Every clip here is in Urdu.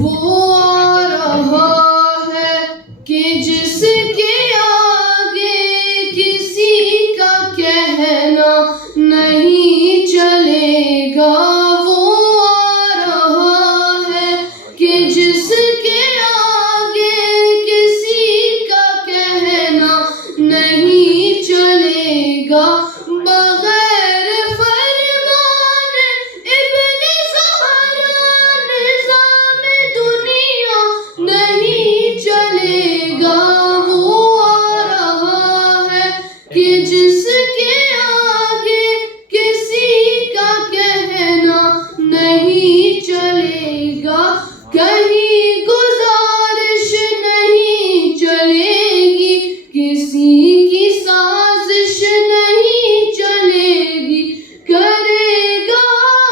وہ آ رہا ہے کہ جس کے آگے کسی کا کہنا نہیں چلے گا. وہ آ رہا ہے کہ جس کے آگے کسی کا کہنا نہیں چلے گا. بغیر فرمان ابن زہرا نظام دنیا نہیں چلے گا. وہ آ رہا ہے کہ جس کے آگے کسی کا کہنا نہیں چلے گا. کہیں گزارش نہیں چلے گی، کسی کی سازش نہیں چلے گی. کرے گا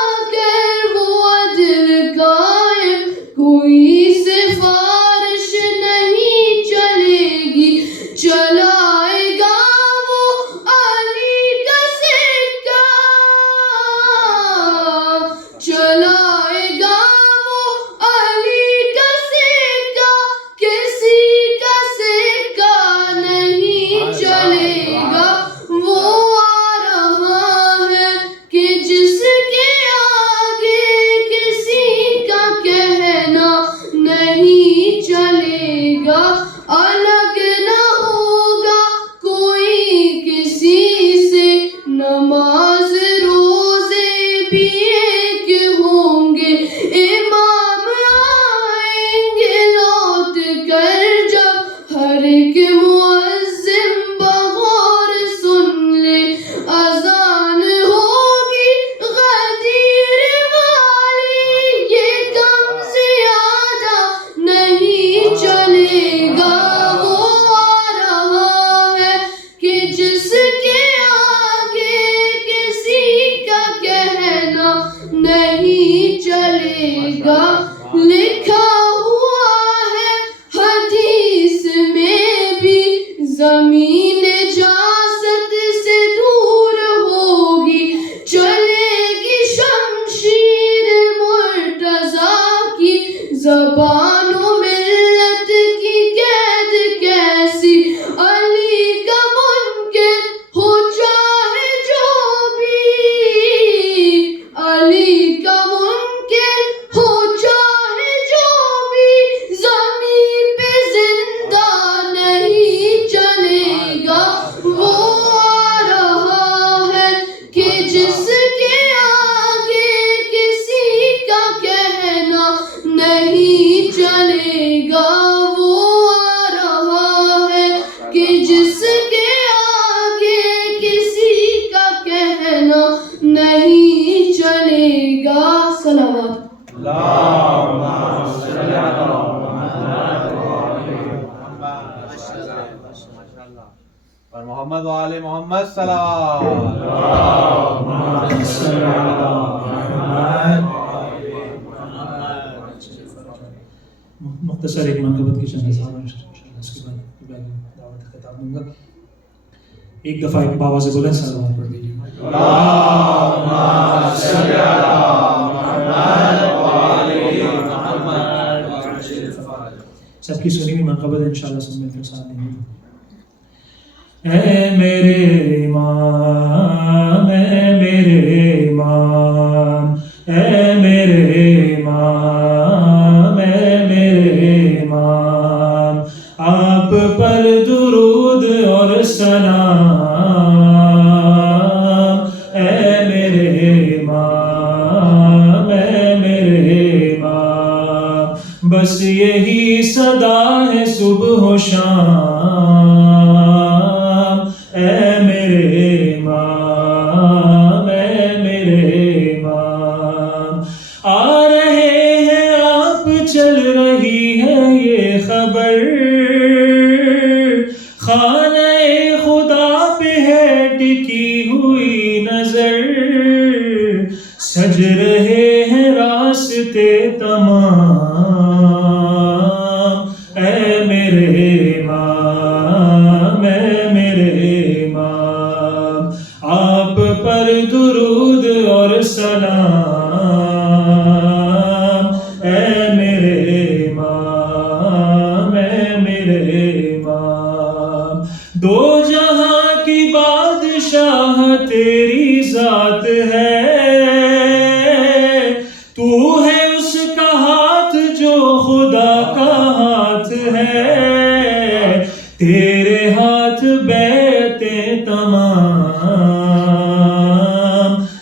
اگر وہ عدل قائم، کوئی سفارش نہیں چلے گی. چلائے گا وہ علی کا سکہ، چلائے گا وہ علی کا سکہ، کسی کا سکہ نہیں چلے گا. وہ آ رہا ہے کہ جس کے آگے کسی کا کہنا نہیں چلے گا. الگ نہ ہوگا کوئی کسی سے، نماز روزے بھی ایک ہوں گے. امام آئیں گے لوٹ کر جب، ہر ایک مؤذن بغور سن لے. اذان ہوگی غدیر والی، یہ کم زیادہ نہیں چلے گا. وہ آ رہا ہے کہ جس کے آگے کسی کا کہنا نہیں چلے گا. لکھا ہوا ہے حدیث میں بھی، زمین نجاست سے دور ہوگی. چلے گی شمشیر مرتضیٰ کی، زبان و ملت کی قید کیسی. علی کا منکر ہو چاہے جو بھی، علی کا منکر ہو چاہے جو بھی، زمین پہ زندہ نہیں چلے گا. وہ آ رہا ہے کہ جس کے آگے کسی کا کہنا نہیں چلے گا. وہ آ رہا ہے کہ جس کے آگے کسی کا کہنا نہیں چلے گا. صلوات. اور محمد و آل محمد صلوات. مختصر ایک منقبت کی چند صاحب اس کے بعد دعوت خطاب دوں گا. ایک دفعہ ایک باواز بلند صلوات پڑھ دیجیے. سب کی سنی ہوئی منقبت انشاءاللہ سب مل کر ساتھ دیں گے. اے میرے امام، اے میرے امام، اے میرے امام، اے میرے امام، آپ پر درود اور سلام. اے میرے امام، اے میرے امام، بس یہی صدا ہے صبح و شام. اے میرے امام، اے میرے امام، آ رہے ہیں آپ، چل رہی ہے یہ خبر، خانہ خدا پہ ہے ٹکی ہوئی نظر، سج رہے ہیں راستے تمام. اے میرے امام، اے میرے امام، آپ پر درود درود اور سلام، اے میرے امام، اے میرے امام۔ دو جہاں کی بادشاہ تیری ذات ہے، تو ہے اس کا ہاتھ جو خدا کا ہاتھ ہے، تیرے ہاتھ بیعتیں تمام،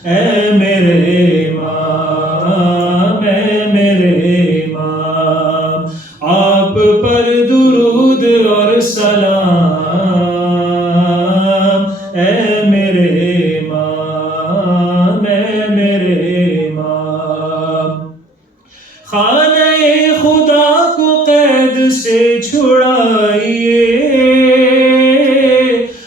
اے میرے امام، اے میرے امام۔ آپ پر درود اور سلام، اے میرے امام، اے میرے امام۔ خانہ خدا کو قید سے چھڑائیے،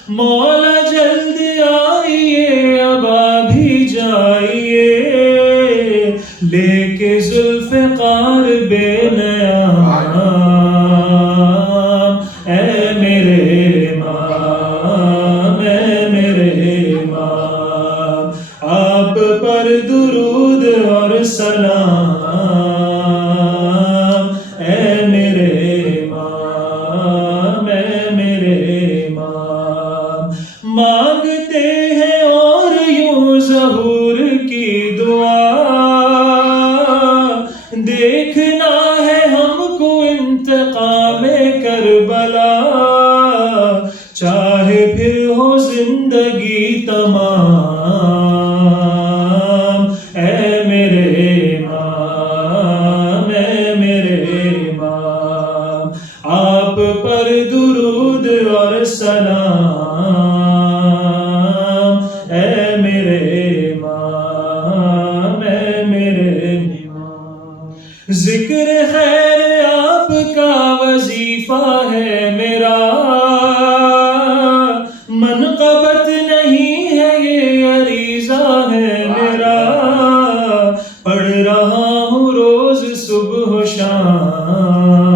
مولا جلد آئیے، اب بھی جائیے، لے کے ذوالفقار بے نیام، اے میرے امام، اے میرے امام۔ آپ پر درود اور سلام، اے میرے امام، اے میرے امام۔ مانگتے ہیں اور یوں ظہور کی دعا، دیکھنا ہے ہم کو انتقام کربلا، چاہے پھر ہو زندگی تمام، اے میرے امام، اے میرے امام۔ آپ پر درود اور سلام، اے میرے امام، اے میرے امام۔ ذکر خیر آپ کا وظیفہ ہے میرا، منقبت نہیں ہے یہ عریضہ ہے میرا، پڑھ رہا ہوں روز صبح و شام،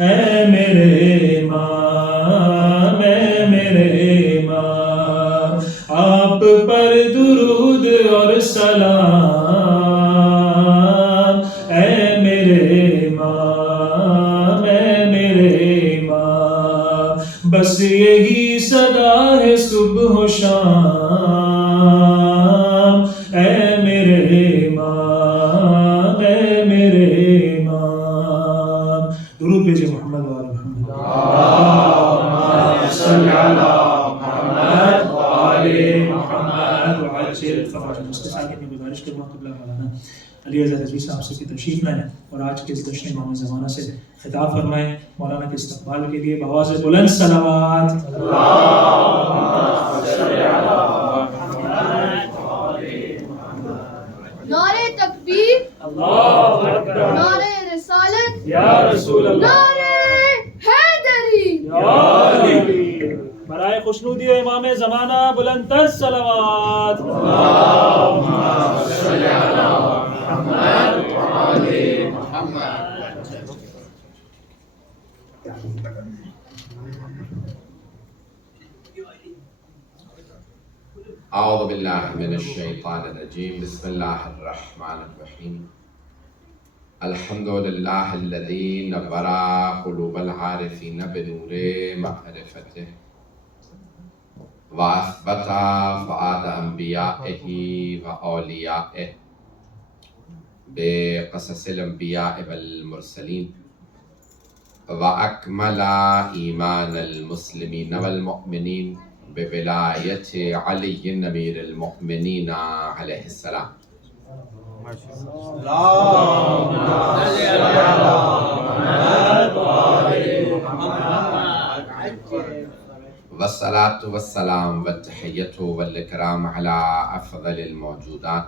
اے میرے امام، اے میرے امام۔ آپ پر درود اور سلام، اے میرے امام، اے میرے امام۔ بس یہی صدا ہے صبح و شام، اے میرے امام، اے میرے امام۔ درود بھیجے محمد و آل محمد۔ اللہم صل علی محمد و آل محمد وعجل فرجهم۔ اس کے ساتھ میں گزارش کروں قبلہ مولانا علی اظہر رضوی صاحب سے کہ تشریف لائیں اور آج کے اس جشن امام زمانہ سے خطاب فرمائیں۔ مولانا کے استقبال کے لیے بآواز بلند صلوات۔ نعرہ تکبیر، اللہ اکبر، نعرہ رسالت، یا رسول اللہ، نعرہ حیدری، یا علی۔ برائے خوشنودی امام زمانہ بلند تر صلوات۔ اعوذ باللہ من الشیطان الرجیم، بسم اللہ الرحمن الرحیم۔ الحمد للہ الذی نور قلوب العارفین بنور معرفتہ، واثبت فؤاد انبیائہ واولیائہ بقصص الانبیاء والمرسلین، واکمل ایمان المسلمین والمؤمنین بولایت علی امیر المؤمنین علیہ السلام۔ والصلاة والسلام والتحیۃ والاکرام علی افضل الموجودات،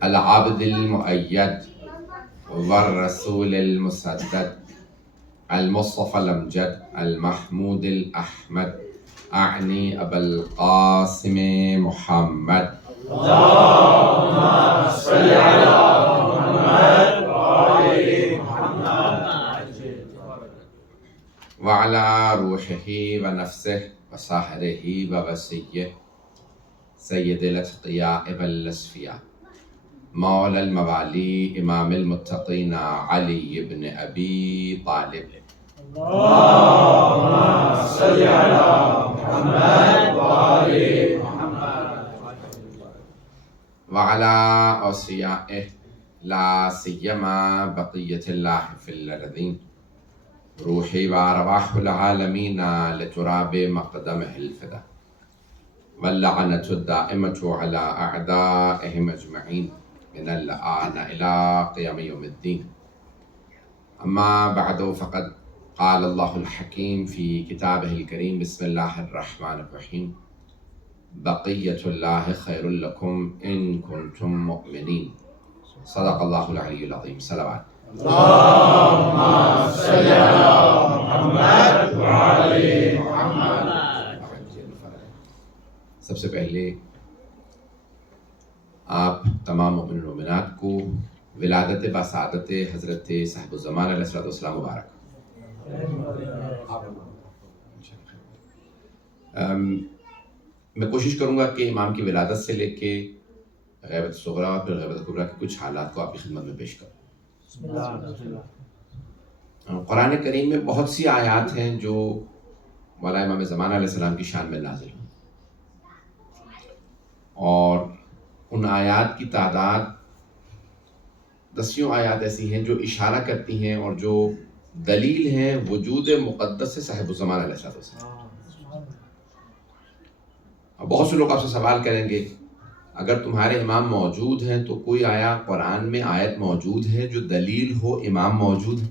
العبد المؤید والرسول المسدد، المصطفى الامجد المحمود الاحمد، اعنی ابا القاسم محمد۔ اللهم صل على محمد وآل محمد وعلى روحه ونفسه وسحره ووسيه سید الاتقیاء والاسفیاء مولا الموالی امام المتقین علی ابن ابی طالب اللهم صل على محمد وآل محمد وعلى اوصیائه لا سیما بقیت اللہ فی الارضین روحی و ارواح العالمین لتراب مقدمه الفدا واللعنة الدائمة على أعدائهم أجمعين من الآن إلى قيام يوم الدين. أما بعد فقد قال الله الحكيم في كتابه الكريم بسم الله الرحمن الرحيم بقية الله خير لكم إن كنتم مؤمنين. صدق الله العلي العظيم. صلوات. اللهم صل على محمد وآل محمد. سب سے پہلے آپ تمام مومن و مومنات کو ولادت بسعادت حضرت صاحب الزمان علیہ السلام مبارک. میں کوشش کروں گا کہ امام کی ولادت سے لے کے غیبت صغریٰ پھر غیبت کبریٰ کے کچھ حالات کو آپ کی خدمت میں پیش کروں. قرآن کریم میں بہت سی آیات ہیں جو مولا امام زمان علیہ السلام کی شان میں نازل ہیں، اور ان آیات کی تعداد 10 آیات ایسی ہیں جو اشارہ کرتی ہیں اور جو دلیل ہیں وجود مقدس سے صاحب الزمان علیہ السلام. بہت سے لوگ آپ سے سوال کریں گے اگر تمہارے امام موجود ہیں تو کوئی آیا قرآن میں آیت موجود ہے جو دلیل ہو امام موجود ہے؟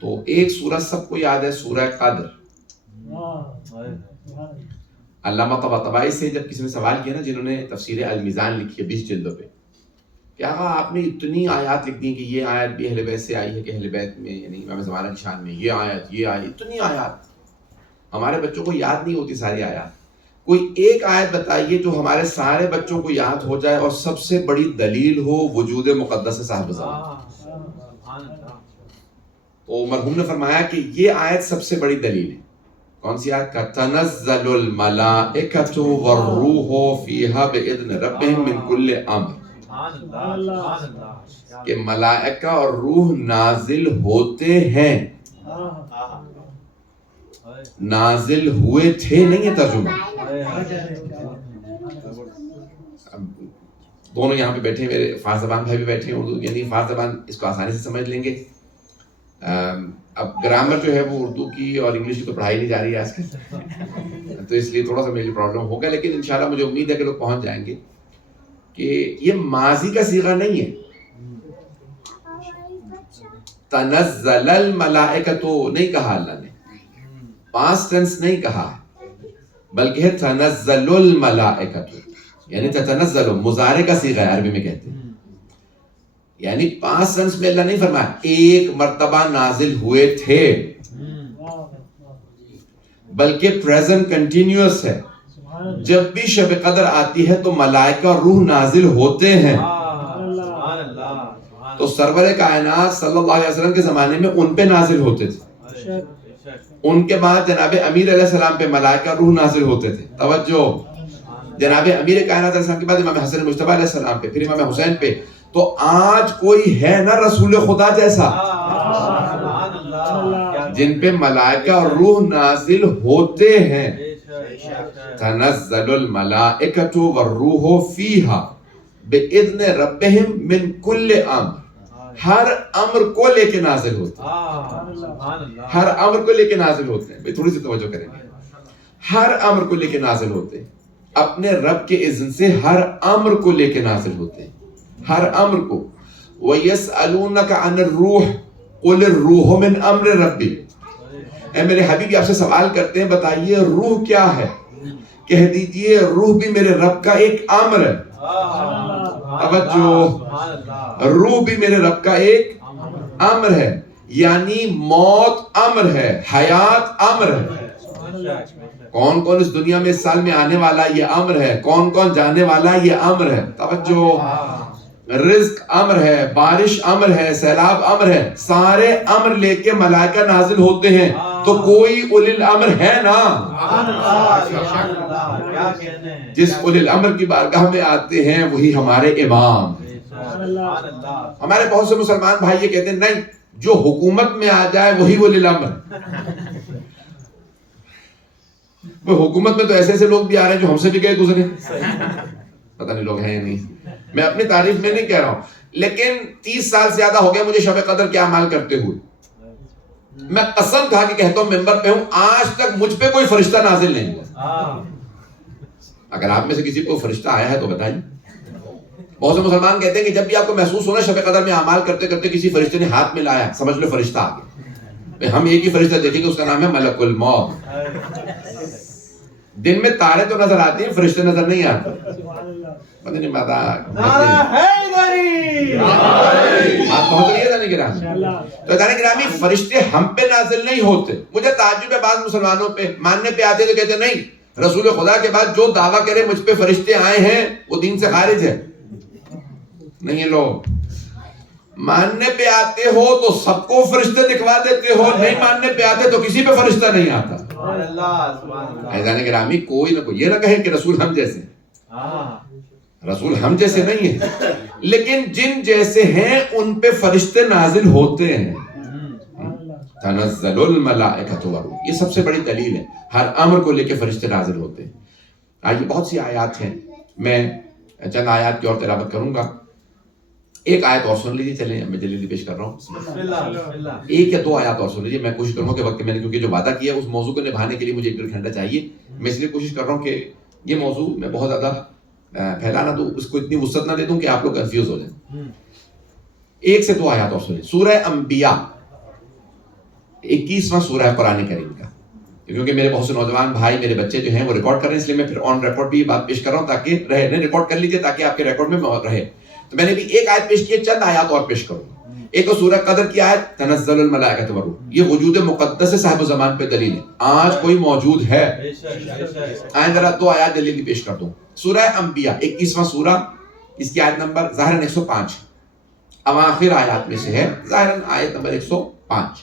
تو ایک سورہ سب کو یاد ہے، سورہ قدر. علامہ طباطبائی سے جب کسی نے سوال کیا نا، جنہوں نے تفسیر المیزان لکھی ہے 20 جلدوں پہ، کہ آقا آپ نے اتنی آیات لکھ دی کہ یہ آیت بھی اہل بیت سے آئی ہے کہ اہل بیت میں یعنی امام زمانہ کی شان میں یہ آیت اتنی آیات ہمارے بچوں کو یاد نہیں ہوتی ساری آیات. کوئی ایک آیت بتائیے جو ہمارے سارے بچوں کو یاد ہو جائے اور سب سے بڑی دلیل ہو وجود مقدس صاحب زمان. تو مرحوم نے فرمایا کہ یہ آیت سب سے بڑی دلیل ہے. کون سی آیت؟ تنزل الملائکۃ والروح فیہا باذن ربہم من کل امر. کہ ملائکہ اور روح نازل ہوتے ہیں، نازل ہوئے تھے نہیں ہے ترجمہ. دونوں یہاں پہ بیٹھے ہیں، میرے فارس زبان بھائی بھی بیٹھے ہیں، اردو یعنی فارس زبان اس کو آسانی سے سمجھ لیں گے. اب گرامر جو ہے وہ اردو کی اور انگلش کی تو پڑھائی نہیں جا رہی ہے آج کل، تو اس لیے تھوڑا سا میری پرابلم ہوگا، لیکن انشاءاللہ مجھے امید ہے کہ لوگ پہنچ جائیں گے کہ یہ ماضی کا صیغہ نہیں ہے. تنزل الملائکۃ نہیں کہا اللہ نے، پاسٹ ٹینس نہیں کہا، بلکہ ہے تنزل الملائکۃ، یعنی تتنزل مضارع کا صیغہ ہے، عربی میں کہتے ہیں. یعنی پاسٹ ٹینس میں اللہ نہیں فرمایا ایک مرتبہ نازل ہوئے تھے، بلکہ پریزنٹ کنٹینیوس ہے. جب بھی شب قدر آتی ہے تو ملائکہ اور روح نازل ہوتے ہیں. تو سرور کائنات صلی اللہ علیہ وسلم کے زمانے میں ان پہ نازل ہوتے تھے، ان کے بعد جناب امیر علیہ السلام پہ ملائکہ روح نازل ہوتے تھے. توجہ، جناب امیر کائنات علیہ السلام کے بعد امام حسن مجتبی علیہ السلام پہ، پھر امام حسین پہ. تو آج کوئی ہے نا رسول خدا جیسا جن پہ ملائکہ اور روح نازل ہوتے ہیں. تنزل الملائکۃ والروح فیہا باذن ربہم من کل امر. ہر امر کو لے کے نازل ہوتے ہیں، ہر امر کو لے کے نازل ہوتے ہیں. تھوڑی سی توجہ کریں گے. ہر امر کو لے کے نازل ہوتے ہیں، اپنے رب کے اذن سے ہر امر کو لے کے نازل ہوتے ہیں، ہر امر کو. وَيَسْأَلُونَكَ عَنِ الرُّوحِ قُلِ الرُّوحُ مِنْ أَمْرِ رَبِّي. اے میرے حبیب آپ سے سوال کرتے ہیں بتائیے روح کیا ہے؟ کہہ دیجئے روح بھی میرے رب کا ایک امر ہے. توجہ، روح بھی میرے رب کا ایک امر ہے، یعنی موت امر ہے، حیات امر ہے. کون کون اس دنیا میں اس سال میں آنے والا یہ امر ہے، کون کون جانے والا یہ امر ہے. توجہ، رزق امر ہے، بارش امر ہے، سیلاب امر ہے. سارے امر لے کے ملائکہ نازل ہوتے ہیں. تو کوئی اولی الامر ہے نا جس اولی الامر کی بارگاہ میں آتے ہیں وہی ہمارے امام. ہمارے بہت سے مسلمان بھائی یہ کہتے ہیں نہیں جو حکومت میں آ جائے وہی ولی الامر. وہ حکومت میں تو ایسے ایسے لوگ بھی آ رہے ہیں جو ہم سے بھی گئے گزرے, پتہ نہیں لوگ ہیں یا نہیں. میں اپنی تعریف میں نہیں کہہ رہا ہوں, لیکن 30 سال سے زیادہ ہو گیا مجھے شب قدر کے اعمال کرتے ہوئے. میں قسم کھا کے کہتا ہوں ممبر پہ ہوں, آج تک مجھ پہ کوئی فرشتہ نازل نہیں ہوا. اگر آپ میں سے کسی کو فرشتہ آیا ہے تو بتائیے. بہت سے مسلمان کہتے ہیں کہ جب بھی آپ کو محسوس ہونا شب قدر میں اعمال کرتے کرتے کسی فرشتے نے ہاتھ میں لایا, سمجھ لو فرشتہ آ گیا. ہم ایک ہی فرشتہ دیکھیں گے, اس کا نام ہے ملک الموت. دن میں تارے تو نظر آتے ہیں, فرشتے نظر نہیں آتے. پتہ نہیں بات پہنچ رہی ہے جانے گرامی. تو جانے گرامی فرشتے ہم پہ نازل نہیں ہوتے. مجھے تعجب ہے بعض مسلمانوں پہ, ماننے پہ آتے تو کہتے نہیں رسول خدا کے بعد جو دعویٰ کرے مجھ پہ فرشتے آئے ہیں وہ دین سے خارج ہے. نہیں لوگ ماننے پہ آتے ہو تو سب کو فرشتے دکھوا دیتے ہو, نہیں ماننے پہ آتے تو کسی پہ فرشتہ نہیں آتا. جانے گرامی کوئی نہ کوئی یہ نہ کہے کہ رسول ہم جیسے, رسول ہم جیسے نہیں ہیں, لیکن جن جیسے ہیں ان پہ فرشتے نازل ہوتے ہیں. تنزل الملائکۃ والروح, یہ سب سے بڑی دلیل ہے. ہر امر کو لے کے فرشتے نازل ہوتے ہیں. آئیے بہت سی آیات ہیں, میں چند آیات کی اور تلاوت کروں گا. ایک آیت اور سن لیجیے, چلیں میں جلدی پیش کر رہا ہوں. ایک یا دو آیات اور سن لیجیے. میں کوشش کروں گا کہ وقت میں نے کیونکہ جو وعدہ کیا اس موضوع کو نبھانے کے لیے مجھے 1 گھنٹہ چاہیے. میں اس لیے کوشش کر رہا ہوں کہ یہ موضوع میں بہت زیادہ پھیلانا دوں, اس کو اتنی وسعت نہ دے دوں کہ آپ لوگ کنفیوز ہو جائیں. 1 سے 2 آیات اور سنیں. سورہ انبیاء 21واں سورہ ہے قرآن کریم کا. کیونکہ میرے بہت سے نوجوان بھائی میرے بچے جو ہیں وہ ریکارڈ کر رہے ہیں, اس لیے میں پھر آن ریکارڈ بھی بات پیش کر رہا ہوں تاکہ رہے. نہیں ریکارڈ کر لیجیے تاکہ آپ کے ریکارڈ میں رہے. تو میں نے بھی ایک آیت پیش کی ہے, چند آیات اور پیش کروں. ایک تو سورہ قدر کی آیت تنزل الملائکۃ والروح, یہ وجود مقدس صاحب زمان پہ دلیل ہے. آج کوئی موجود ہے. آئیں ذرا 2 آیات جلدی پیش کر دوں. سورہ انبیاء 21واں سورہ, اس کی آیت نمبر ظاہراً 105 اواخر آیات میں سے ہے, ظاہراً آیت نمبر 105,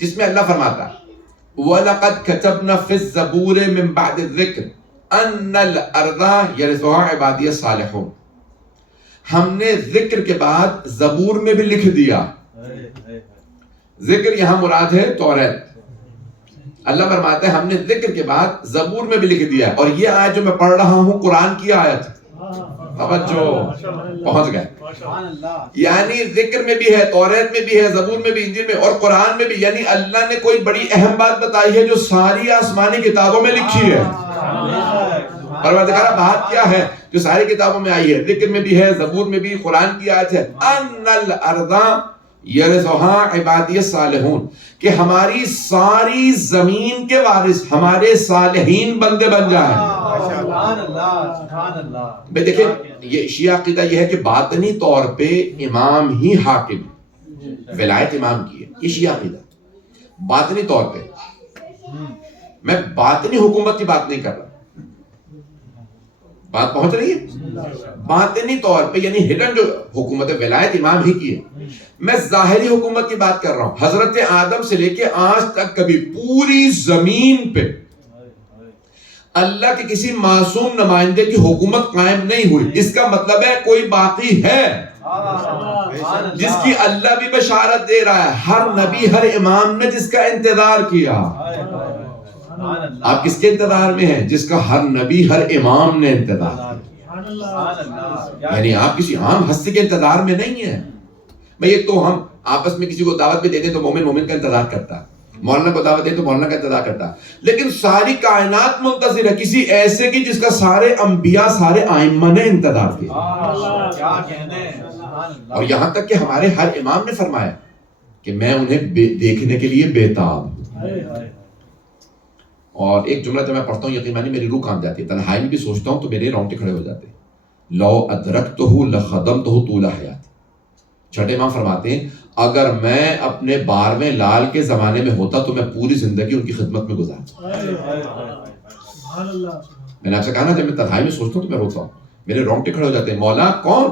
جس میں اللہ فرماتا ہے وَلَقَدْ كَتَبْنَا فِي الزَّبُورِ مِن بَعْدِ الذِّكْرِ أَنَّ الْأَرْضَ يَرِثُهَا عِبَادِيَ الصَّالِحُونَ. ہم نے ذکر کے بعد زبور میں بھی لکھ دیا. ذکر یہاں مراد ہے توریت. اللہ فرماتا ہے ہم نے ذکر کے بعد زبور میں بھی لکھ دیا. اور یہ آیت جو میں پڑھ رہا ہوں قرآن کی آیت, توجہ پہنچ گئے. یعنی ذکر میں بھی ہے, توریت میں بھی ہے, زبور میں بھی, انجیل میں, اور قرآن میں بھی. یعنی اللہ نے کوئی بڑی اہم بات بتائی ہے جو ساری آسمانی کتابوں میں لکھی ہے. پروردگار بات کیا ہے جو ساری کتابوں میں آئی ہے, ذکر میں بھی ہے, زبور میں بھی, قرآن کی آیت ہے. ان الارض یرثها عبادی الصالحون, کہ ہماری ساری زمین کے وارث ہمارے صالحین بندے بن جائیں. بھئی دیکھیں یہ شیعہ عقیدہ یہ ہے کہ باطنی طور پہ امام ہی حاکم, ولایت امام کی ہے. یہ شیعہ عقیدہ باطنی طور پہ. میں باطنی حکومت کی بات نہیں کر رہا, بات پہنچ رہی ہے. باطنی طور پہ یعنی ہڈن جو حکومت ہے ولایت امام ہی کی ہے. میں ظاہری حکومت کی بات کر رہا ہوں. حضرت آدم سے لے کے آج تک کبھی پوری زمین پہ اللہ کے کسی معصوم نمائندے کی حکومت قائم نہیں ہوئی. اس کا مطلب ہے کوئی باقی ہے جس کی اللہ بھی بشارت دے رہا ہے. ہر نبی ہر امام نے جس کا انتظار کیا. آپ کس کے انتظار میں ہیں؟ جس کا ہر نبی ہر امام نے انتظار کیا. یعنی آپ کسی عام ہستی کے انتظار میں نہیں ہیں. بھئی ایک تو ہم آپس میں کسی کو دعوت بھی دیتے تو مومن کا انتظار کرتا ہے, مولانا کو دعوت دے تو مولانا کا انتظار کرتا ہے, لیکن ساری کائنات منتظر ہے کسی ایسے کی جس کا سارے انبیاء سارے ائمہ نے انتظار کیا. اور یہاں تک کہ ہمارے ہر امام نے فرمایا کہ میں انہیں دیکھنے کے لیے بیتاب ہوں. اور ایک جملہ جب میں پڑھتا ہوں یقیناً میری روح کانپ جاتی ہے, تنہائی میں بھی سوچتا ہوں تو میرے رونگٹے کھڑے ہو جاتے ہیں. لو ادرکتہ لخدمتہ طول حیات. چھٹے امام فرماتے ہیں اگر میں اپنے 12ویں لال کے زمانے میں ہوتا تو میں پوری زندگی ان کی خدمت میں گزارتا. میں نے آپ سے کہا نا جب میں تنہائی میں سوچتا ہوں تو میں روتا ہوں, میرے رونگٹے کھڑے ہو جاتے ہیں. مولا کون؟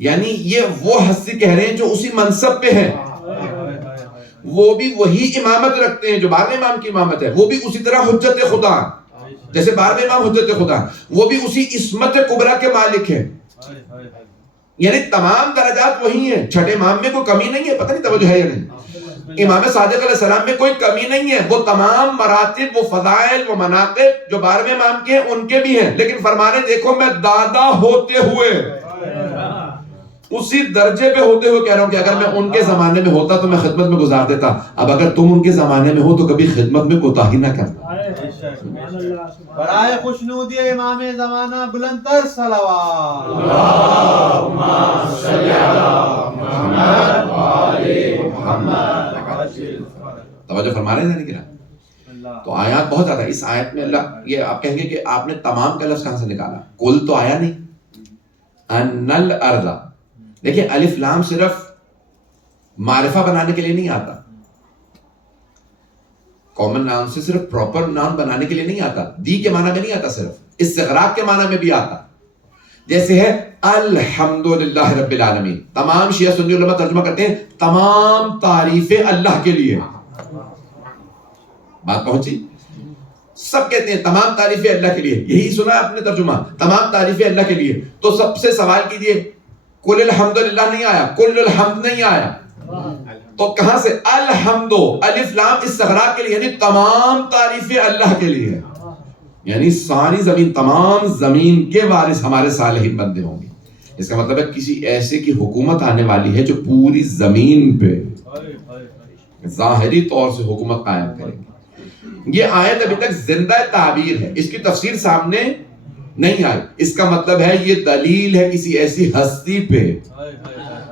یعنی یہ وہ ہستی کہہ رہے ہیں جو اسی منصب پہ ہے, وہ بھی وہی امامت رکھتے ہیں جو 12ویں امام کی امامت ہے، وہ بھی اسی طرح حجت خدا، جیسے 12ویں امام حجت خدا، وہ بھی اسی عصمت کبریٰ کے مالک ہیں. یعنی تمام درجات وہی ہیں. چھٹے امام میں کوئی کمی نہیں ہے، پتہ نہیں توجہ ہے یا نہیں. امام صادق علیہ السلام میں کوئی کمی نہیں ہے، وہ تمام مراتب، وہ فضائل، وہ مناقب جو 12ویں امام کے ہیں ان کے بھی ہیں، لیکن فرمانے دیکھو میں دادا ہوتے ہوئے اسی درجے پہ ہوتے ہوئے کہہ رہا ہوں کہ اگر میں ان کے زمانے میں ہوتا تو میں خدمت میں گزار دیتا. اب اگر تم ان کے زمانے میں ہو تو کبھی خدمت میں کوتاہی نہ کرنا. برائے خوشنودی امام زمانہ بلند تر صلوات. اللہم صلی علی محمد و آل محمد. توجہ فرما رہے ہیں کہ تو آیات بہت زیادہ. اس آیت میں اللہ یہ آپ کہیں گے کہ آپ نے تمام کا لفظ کہاں سے نکالا؟ کل تو آیا نہیں. ان الارض، دیکھیں الف لام صرف معرفہ بنانے کے لیے نہیں آتا، کامن ناؤن سے صرف پراپر ناؤن بنانے کے لیے نہیں آتا، دی کے معنی میں نہیں آتا، صرف استغراق کے معنی میں بھی آتا. جیسے ہے الحمدللہ رب العالمین، تمام شیعہ سنی علماء ترجمہ کرتے ہیں تمام تعریفیں اللہ کے لیے. بات پہنچی؟ سب کہتے ہیں تمام تعریفیں اللہ کے لیے. یہی سنا آپ نے ترجمہ، تمام تعریفیں اللہ کے لیے. تو سب سے سوال کیجئے، کل الحمدللہ نہیں آیا، کل الحمد نہیں آیا، تو کہاں سے؟ الحمدو، الف لام استغراق کے لیے، یعنی تمام تعریفیں اللہ کے لیے. یعنی ساری زمین، تمام زمین کے وارث ہمارے صالحین بندے ہوں گے. اس کا مطلب ہے کسی ایسے کی حکومت آنے والی ہے جو پوری زمین پہ ظاہری طور سے حکومت قائم کرے گی. یہ آیت ابھی تک زندہ تعبیر ہے، اس کی تفسیر سامنے نہیں آئی. اس کا مطلب ہے یہ دلیل ہے کسی ایسی ہستی پہ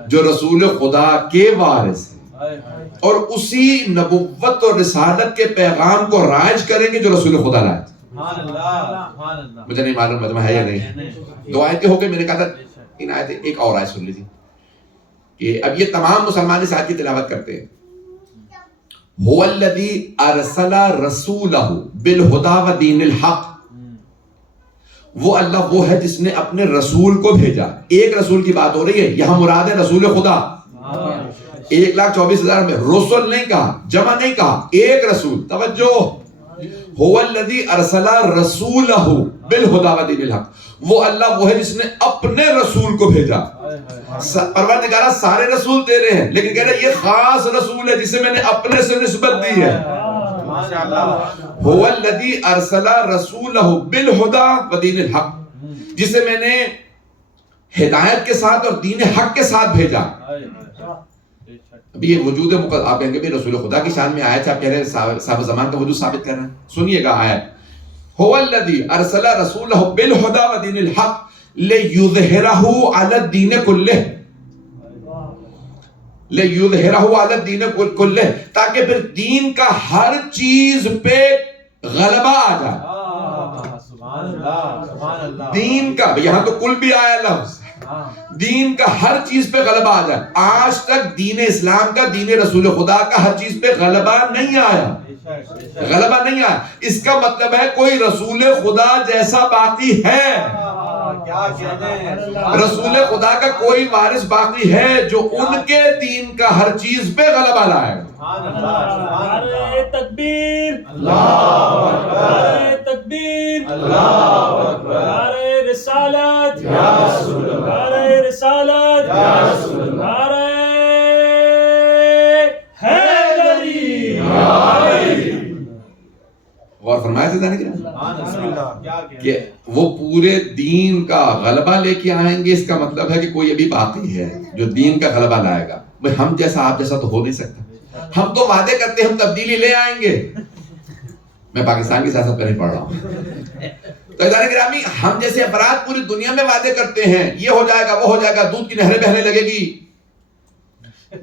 جو رسول خدا کے وارث ہے اور اسی نبوت اور رسالت کے پیغام کو رائج کریں گے جو رسول خدا لائے. مجھے نہیں معلوم مجمع ہے یا نہیں. 2 آیتیں ہو گئی، میں نے کہا تھا 3 آیتیں، ایک اور آیت سن لیجیے کہ اب یہ تمام مسلمان اس آیت کی تلاوت کرتے ہیں. هو الذی ارسل رسولہ بالہدی ودین الحق، وہ اللہ وہ ہے جس نے اپنے رسول کو بھیجا. ایک رسول کی بات ہو رہی ہے یہاں، مراد ہے رسول خدا. 1,24,000 میں رسول نہیں کہا، جمع نہیں کہا، ایک رسول. توجہ، هو الذی ارسل رسولہ بالہدی ودین الحق، وہ اللہ وہ ہے جس نے اپنے رسول کو بھیجا. پروردگارہ سارے رسول تیرے ہیں، لیکن کہہ رہے یہ خاص رسول ہے جسے میں نے اپنے سے نسبت دی ہے. هو الذی ارسل رسولہ بالہدی ودین الحق، جسے میں نے ہدایت کے ساتھ اور دین حق کے ساتھ بھیجا. ابھی یہ وجود مقدس، آپ کہیں گے رسول خدا کی شان میں آیت ہے، آپ کہہ رہے ہیں صاحب زمان کا وجود ثابت کر رہے ہیں. سنیے گا آیت، هو الذی ارسل رسولہ بالہدی ودین الحق لیظہرہ علی الدین کلہ، لیظہرہ علی الدین کلہ، تاکہ پھر دین کا ہر چیز پہ غلبہ آ جائے. دین کا، یہاں تو کل بھی آیا لفظ، دین کا ہر چیز پہ غلبہ آ جائے. آج تک دین اسلام کا، دین رسول خدا کا ہر چیز پہ غلبہ نہیں آیا، غلبہ نہیں آیا. اس کا مطلب ہے کوئی رسول خدا جیسا باقی ہے، رسول خدا کا کوئی وارث باقی ہے جو ان کے دین کا ہر چیز پہ غلبہ لائے. نعرہ تکبیر، اللہ اکبر، نعرہ تکبیر، اللہ اکبر، نعرہ رسالت، یا رسول اللہ، نعرہ رسالت، یا رسول اللہ، نعرہ حیدری. غور فرمایا تھا کہ وہ پورے دین کا غلبہ لے کے آئیں گے. اس کا مطلب ہے کہ کوئی ابھی باقی ہے جو دین کا غلبہ لائے گا. ہم جیسا آپ جیسا تو ہو نہیں سکتا. ہم تو وعدے کرتے ہیں ہم تبدیلی لے آئیں گے. میں پاکستان کی سیاست پہ نہیں پڑھ رہا ہوں. تو ادارے گرامی، ہم جیسے افراد پوری دنیا میں وعدے کرتے ہیں یہ ہو جائے گا، وہ ہو جائے گا، دودھ کی نہریں بہنے لگے گی،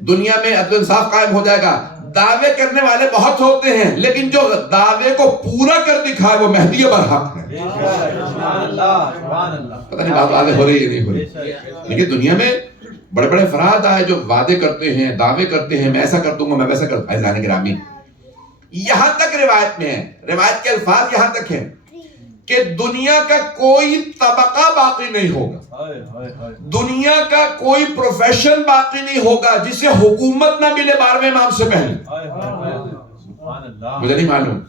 دنیا میں عدل انصاف قائم ہو جائے گا. دعوے کرنے والے بہت ہوتے ہیں لیکن جو دعوے کو پورا کر دکھائے وہ مہدی برحق ہے. پتہ نہیں بات واضح ہو رہی ہے نہیں ہو رہی. لیکن دنیا میں بڑے بڑے افراد آئے جو وعدے کرتے ہیں، دعوے کرتے ہیں، میں ایسا کر دوں گا، میں ویسا کر دوں گا. عزیزان گرامی، یہاں تک روایت میں ہے، روایت کے الفاظ یہاں تک ہیں کہ دنیا کا کوئی طبقہ باقی نہیں ہوگا, دنیا کا کوئی پروفیشن باقی نہیں ہوگا جسے حکومت نہ ملے 12ویں امام سے پہلے. مجھے نہیں معلوم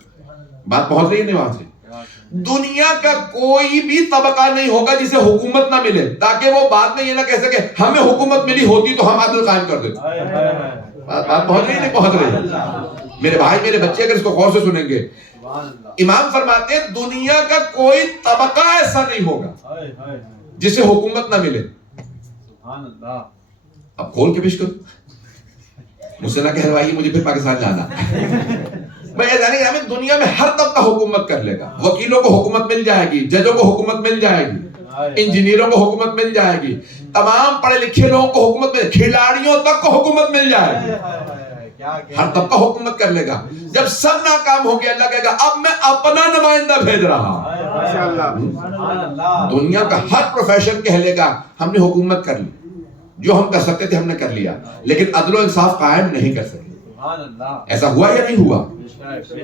بات پہنچ رہی ہے نہیں وہاں سے. دنیا کا کوئی بھی طبقہ نہیں ہوگا جسے حکومت نہ ملے, تاکہ وہ بعد میں یہ نہ کہہ سکے ہمیں حکومت ملی ہوتی تو ہم عدل قائم کر دیتے. بات پہنچ رہی نہیں پہنچ رہی؟ میرے بھائی میرے بچے اگر اس کو غور سے سنیں گے, امام فرماتے ہیں دنیا کا کوئی طبقہ ایسا نہیں ہوگا جسے حکومت نہ ملے. اب کھول کے پیش کرو, مجھ سے نہ کہلوائیے مجھے پھر پاکستان جانا. میں یہ جانے کہ دنیا میں ہر طبقہ حکومت کر لے گا. وکیلوں کو حکومت مل جائے گی, ججوں کو حکومت مل جائے گی, انجینئروں کو حکومت مل جائے گی, تمام پڑھے لکھے لوگوں کو حکومت مل, کھلاڑیوں تک کو حکومت مل جائے گی. ہر طبقہ حکومت کر لے گا. جب سب ناکام ہو گیا اللہ کہے گا اب میں اپنا نمائندہ بھیج رہا ہوں. دنیا کا ہر پروفیشن کہہ لے گا ہم نے حکومت کر لی, جو ہم کر سکتے تھے ہم نے کر لیا, لیکن عدل و انصاف قائم نہیں کر سکے. ایسا ہوا یا نہیں ہوا؟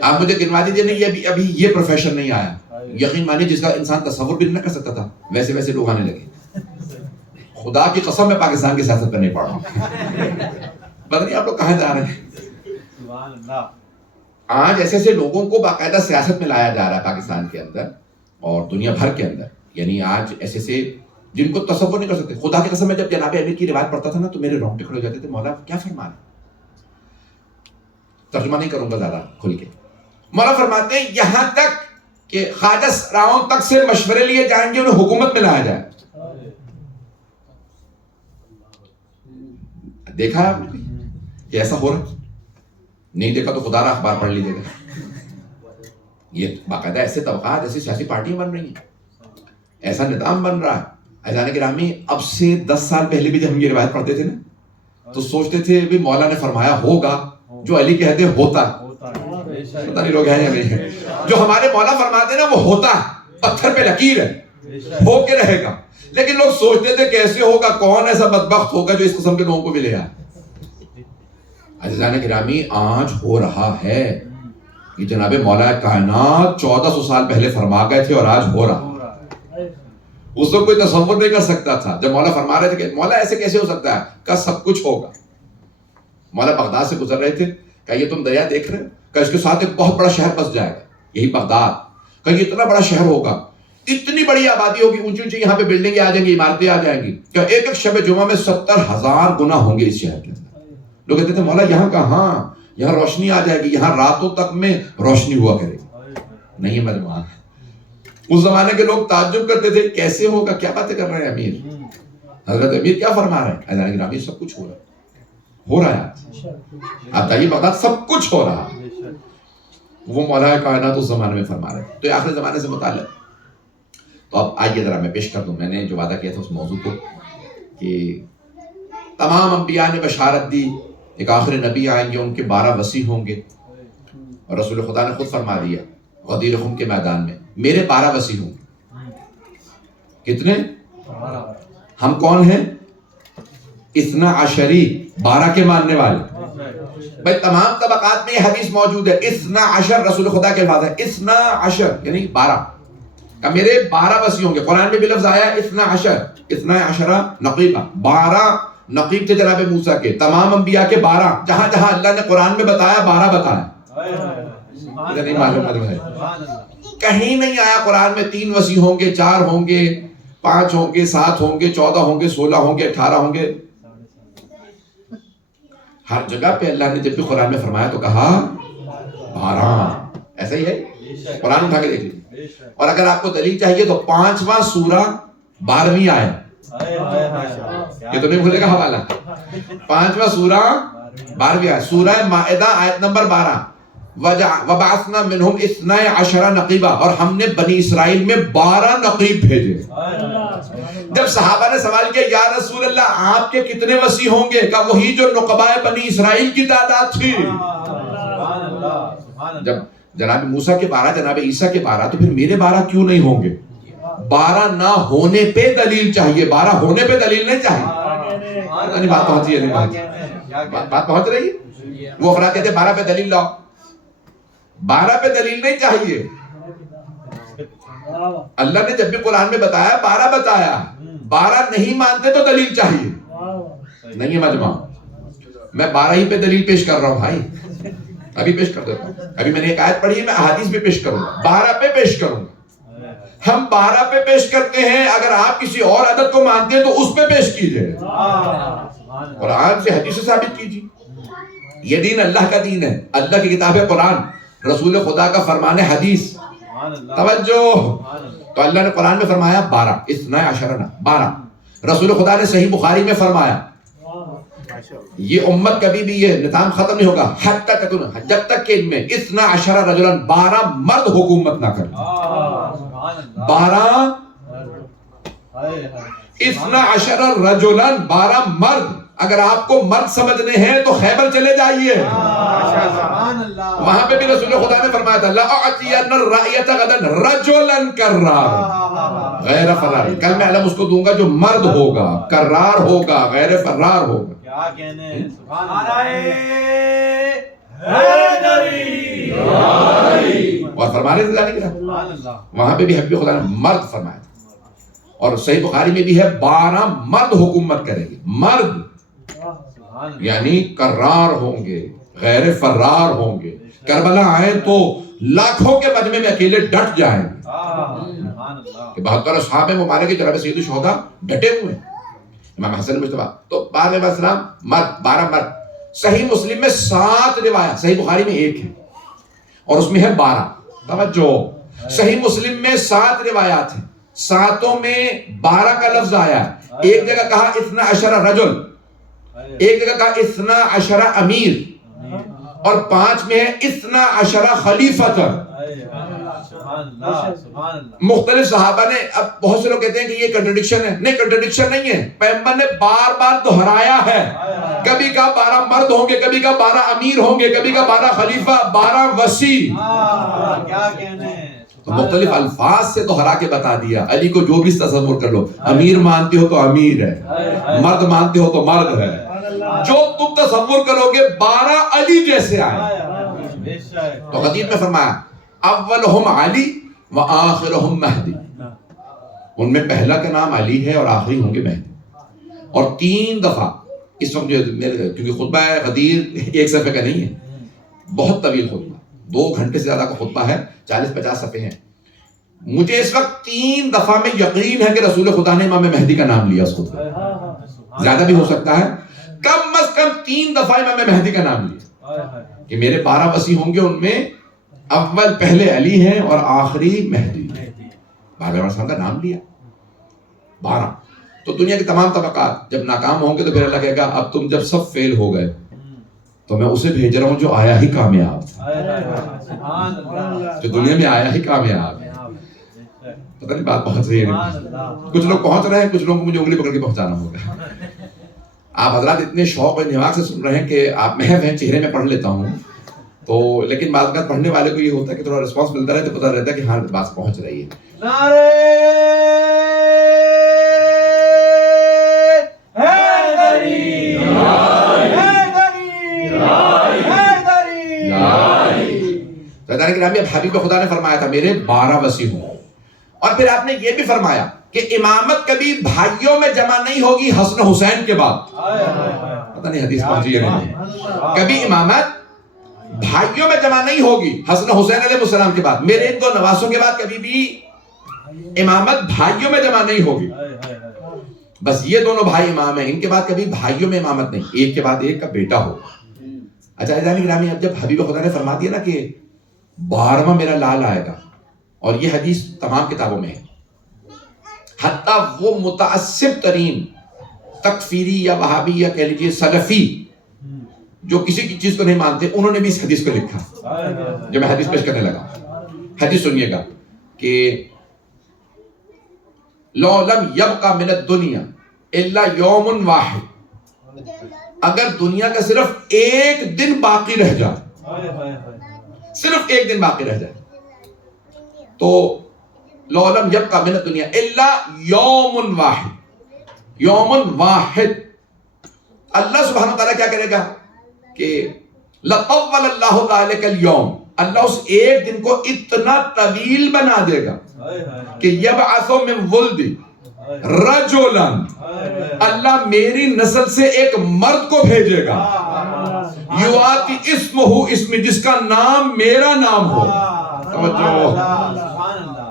آپ مجھے گنوا دیجیے. نہیں ابھی یہ پروفیشن نہیں آیا. یقین مانیے جس کا انسان تصور بھی نہ کر سکتا تھا ویسے ویسے لوگ آنے لگے. خدا کی قسم میں پاکستان کی سیاست پہ نہیں پڑھ رہا ہوں, پتہ نہیں آپ لوگ کہاں جا رہے ہیں. آج ایسے ایسے لوگوں کو باقاعدہ سیاست میں لایا جا رہا ہے پاکستان کے اندر اور دنیا بھر کے اندر. یعنی آج ایسے ایسے جن کو تصور نہیں کر سکتے. خدا کی قسم میں جب جناب امیر کی روایت پڑھتا تھا نا تو میرے رونگٹے کھڑے ہو جاتے تھے. مولا کیا فرما رہے, ترجمہ نہیں کروں گا زیادہ کھل کے. مولا فرماتے ہیں یہاں تک کہ خواجہ سراؤں تک سے مشورے لیے جائیں گے انہیں حکومت میں لایا جائے. دیکھا آپ نے کہ ایسا ہو رہا؟ نہیں دیکھا تو خدا را اخبار پڑھ لیجیے گا. یہ باقاعدہ ایسے طبقات ایسی سیاسی پارٹیاں بن رہی ہیں, ایسا نظام بن رہا ہے. اذان گرامی اب سے 10 سال پہلے بھی جب ہم یہ روایت پڑھتے تھے نا تو سوچتے تھے بھی مولا نے فرمایا ہوگا, جو علی کہتے ہوتا. پتہ نہیں لوگ ہیں یا نہیں ہے. جو ہمارے مولا فرماتے ہیں نا وہ ہوتا, پتھر پہ لکیر ہے, ہو کے رہے گا. لیکن لوگ سوچتے تھے کیسے ہوگا, کون ایسا بدبخت ہوگا جو اس قسم کے لوگوں کو ملے گا. عزیزان گرامی آج ہو رہا ہے کہ جناب مولا کائنات 1400 سال پہلے فرما گئے تھے اور آج ہو رہا. اس وقت کوئی تصور نہیں کر سکتا تھا جب مولا فرما رہے تھے کہ مولا ایسے کیسے ہو سکتا ہے, کہ سب کچھ ہوگا. مولا بغداد سے گزر رہے تھے, کہ یہ تم دریا دیکھ رہے ہو, کہ اس کے ساتھ ایک بہت بڑا شہر بس جائے گا, یہی بغداد. کہ یہ اتنا بڑا شہر ہوگا, اتنی بڑی آبادی ہوگی, اونچی اونچی یہاں پہ بلڈنگیں آ جائیں گی, عمارتیں آ جائیں گی, کہ ایک ایک شب جمعہ میں 70,000 گنا ہوں گے اس شہر کے اندر. لوگ کہتے تھے مولا یہاں کہاں, یہاں روشنی آ جائے گی, یہاں راتوں تک میں روشنی ہوا کرے گی. نہیں ہے وہاں. اس زمانے کے لوگ تعجب کرتے تھے کیسے ہوگا, کیا باتیں کر رہے ہیں امیر, حضرت امیر کیا فرما رہے ہیں. حضرت گرامی سب کچھ ہو رہا ہے. آپ جائیے بغداد, سب کچھ ہو رہا ہے. وہ مولا کائنات اس زمانے میں فرما رہے ہیں. تو آخری زمانے سے متعلق تو اب آئیے ذرا میں پیش کر دوں. میں نے جو وعدہ کیا تھا اس موضوع کو کہ تمام انبیاء نے بشارت دی, ایک آخری نبی آئیں گے, ان کے 12 وصی ہوں گے. اور رسول خدا نے خود فرما دیا غدیر خم کے میدان میں میرے 12 وصی ہوں گے. کتنے؟ ہم کون ہیں؟ 12 12 کے ماننے والے. بھائی تمام طبقات میں یہ حدیث موجود ہے. 12 رسول خدا کے الفاظ ہے, 12 یعنی 12 کہ میرے 12 وصی ہوں گے. قرآن میں بھی لفظ آیا 12 نقیبہ, 12 نقیب تھے جناب موسیٰ کے. تمام انبیاء کے 12, جہاں جہاں اللہ نے قرآن میں بتایا 12 بتایا. نہیں معلوم ہے, کہیں نہیں آیا قرآن میں 3 وصی ہوں گے, 4 ہوں گے, 5 ہوں گے, 7 ہوں گے, 14 ہوں گے, 16 ہوں گے, 18 ہوں گے. ہر جگہ پہ اللہ نے جب بھی قرآن میں فرمایا تو کہا 12. ایسا ہی ہے, قرآن اٹھا کے دیکھ لیجیے. اور اگر آپ کو دلیل چاہیے تو 5واں سورہ 12ویں آیت, یہ تو نہیں بھولے گا حوالہ. 5واں سورہ 12ویں آیت, سورہ مائدہ آیت نمبر 12. وَبَعَثْنَا مِنْهُمْ 12 نقیبہ, اور ہم نے بنی اسرائیل میں 12 نقیب بھیجے. جب صحابہ نے سوال کیا یا رسول اللہ آپ کے کتنے وصی ہوں گے, کہ وہی جو نقبائے بنی اسرائیل کی تعداد تھی. جب جناب موسیٰ کے 12, جناب عیسیٰ کے 12, تو پھر میرے 12 کیوں نہیں ہوں گے؟ 12 نہ ہونے پہ دلیل چاہیے, 12 ہونے پہ دلیل نہیں چاہیے. بات پہنچی ہے, بات پہنچ رہی ہے. وہ افراد کہتے 12 پہ دلیل لاؤ, 12 پہ دلیل نہیں چاہیے. اللہ نے جب بھی قرآن میں بتایا 12 بتایا، 12 نہیں مانتے تو دلیل چاہیے، نہیں ہے مجمع، میں 12 ہی پہ دلیل پیش کر رہا ہوں بھائی، ابھی پیش کر دیتا ہوں، ابھی میں نے ایک آیت پڑھی ہے، میں احادیث بھی پیش کروں گا، 12 پہ پیش کروں گا، ہم 12 پہ پیش کرتے ہیں، اگر آپ کسی اور عدد کو مانتے ہیں تو اس پہ پیش کیجئے، قرآن سے حدیث سے ثابت کیجئے، یہ دین اللہ کا دین ہے، اللہ کی کتاب ہے قرآن، رسول خدا کا فرمان حدیث، توجہ، تو اللہ نے قرآن میں فرمایا 12، 12، رسول خدا نے صحیح بخاری میں فرمایا یہ امت کبھی بھی یہ نظام ختم نہیں ہوگا حتی تکون، جب تک کہ ان میں 12 رجلا 12 مرد حکومت نہ کریں، 12 رجلا 12 مرد، اگر آپ کو مرد سمجھنے ہیں تو خیبر چلے جائیے، وہاں پہ بھی رسول خدا نے فرمایا تھا لَأَعْتِيَنَّ الرَّأْيَةَ غَدًا رَجُلًا كَرَّارًا غیر فرار، کل میں علم اس کو دوں گا جو مرد ہوگا، کرار ہوگا، غیر فرار ہوگا، کیا کہنے، اور فرمانے سے جانے گا، وہاں پہ بھی حبیب خدا نے مرد فرمایا تھا، اور صحیح بخاری میں بھی ہے 12 مرد حکومت کریں گے، مرد یعنی کرار ہوں گے، غیر فرار ہوں گے، کربلا آئے تو لاکھوں کے مجمع میں اکیلے ڈٹ جائیں گے، کہ 72 اصحاب مبارک جناب سید الشہداء ڈٹے ہوئے ہیں، امام حسن مجتبیٰ، تو 12 مرد، 12 مرد، صحیح مسلم میں 7 روایات، صحیح بخاری میں 1 ہے اور اس میں ہے 12، توجہ، صحیح مسلم میں 7 روایات ہیں، 7 میں 12 کا لفظ آیا ہے، ایک جگہ کہا 12 رجل، ایک جگہ کہا 12 امیر، اور 5 میں ہے 12 خلیفۃ، مختلف صحابہ نے، اب بہت سے لوگ کہتے ہیں کہ یہ کنٹرڈکشن ہے، نہیں کنٹرڈکشن نہیں ہے، پیغمبر نے بار بار دہرایا ہے، کبھی کہا 12 مرد ہوں گے، کبھی کہا 12 امیر ہوں گے، کبھی کہا 12 خلیفہ، 12 وسیع، کیا کہنے، تو مختلف الفاظ سے دہرا کے بتا دیا، علی کو جو بھی تصور کر لو، امیر مانتے ہو تو امیر ہے، مرد مانتے ہو تو مرد ہے، جو تم تصور کرو گے 12 علی جیسے آئے، تو خطیب میں فرمایا اولہم علی و آخرہم مہدی، ان میں پہلا کا نام علی ہے اور آخری ہوں گے مہدی، اور 3 دفعہ اس وقت جو کیونکہ خطبہ ہے غدیر ایک صفحے کا نہیں ہے، بہت طویل خطبہ، 2 گھنٹے سے زیادہ کا خطبہ ہے، 40-50 صفحے ہیں، مجھے اس وقت 3 دفعہ میں یقین ہے کہ رسول خدا نے امام مہدی کا نام لیا اس خطبہ، زیادہ بھی ہو سکتا ہے، کم از کم 3 دفعہ امام مہدی کا نام لیا، کہ میرے 12 وصی ہوں گے، ان میں اول پہلے علی ہیں اور آخری مہدی، 12 کا نام لیا، 12، تو دنیا کے تمام طبقات جب ناکام ہوں گے تو پھر اللہ کہے گا اب تم جب سب فیل ہو گئے تو میں اسے بھیج رہا ہوں جو آیا ہی کامیاب تھا، جو دنیا میں آیا ہی کامیاب ہے، پتہ نہیں بات پہنچ رہی ہے، کچھ لوگ پہنچ رہے ہیں، کچھ لوگوں کو مجھے انگلی پکڑ کے پہنچانا ہوگا، آپ حضرات اتنے شوق اور نواز سے سن رہے ہیں کہ آپ محو ہیں، چہرے میں پڑھ لیتا ہوں تو، لیکن بعض اوقات پڑھنے والے کو یہ ہوتا ہے کہ تھوڑا رسپانس ملتا رہے تو پتہ رہتا ہے کہ ہاں بات پہنچ رہی ہے، نعرہ حیدری، سردار گرامی، اب حبیب خدا نے فرمایا تھا میرے 12 وصی ہوں، اور پھر آپ نے یہ بھی فرمایا کہ امامت کبھی بھائیوں میں جمع نہیں ہوگی حسن حسین کے بعد، پتہ نہیں حدیث پہنچی ہے نہیں، کبھی امامت بھائیوں میں جمع نہیں ہوگی حسن حسین علیہ السلام کے بعد، میرے ان 2 نواسوں کے بعد کبھی بھی امامت بھائیوں میں جمع نہیں ہوگی، بس یہ دونوں بھائی امام ہیں، ان کے بعد کبھی بھائیوں میں امامت نہیں، ایک کے بعد ایک کا بیٹا ہو۔ اچھا عزیزان گرامی، اب جب حبیب خدا نے فرما دیا نا کہ 12واں میرا لال آئے گا، اور یہ حدیث تمام کتابوں میں ہے، حتیٰ وہ متعصب ترین تکفیری یا وہابی یا کہہ لیجیے سلفی جو کسی کی چیز کو نہیں مانتے، انہوں نے بھی اس حدیث کو لکھا۔ جب میں حدیث پیش کرنے لگا، حدیث سنیے گا کہ لو لم یبقى من الدنیا الا یوم واحد، اگر دنیا کا صرف ایک دن باقی رہ جائے، صرف ایک دن باقی رہ جائے، تو لو لم یبقى من الدنیا الا یوم واحد، یوم واحد، اللہ سبحانہ وتعالیٰ کیا کرے گا کہ لطول اللہ ذلك اليوم، اللہ اس ایک دن کو اتنا طویل بنا دے گا کہ یبعث من ولدی رجلا، اللہ میری نسل سے ایک مرد کو بھیجے گا، یواتی اسمہ، اسم جس کا نام میرا نام ہو.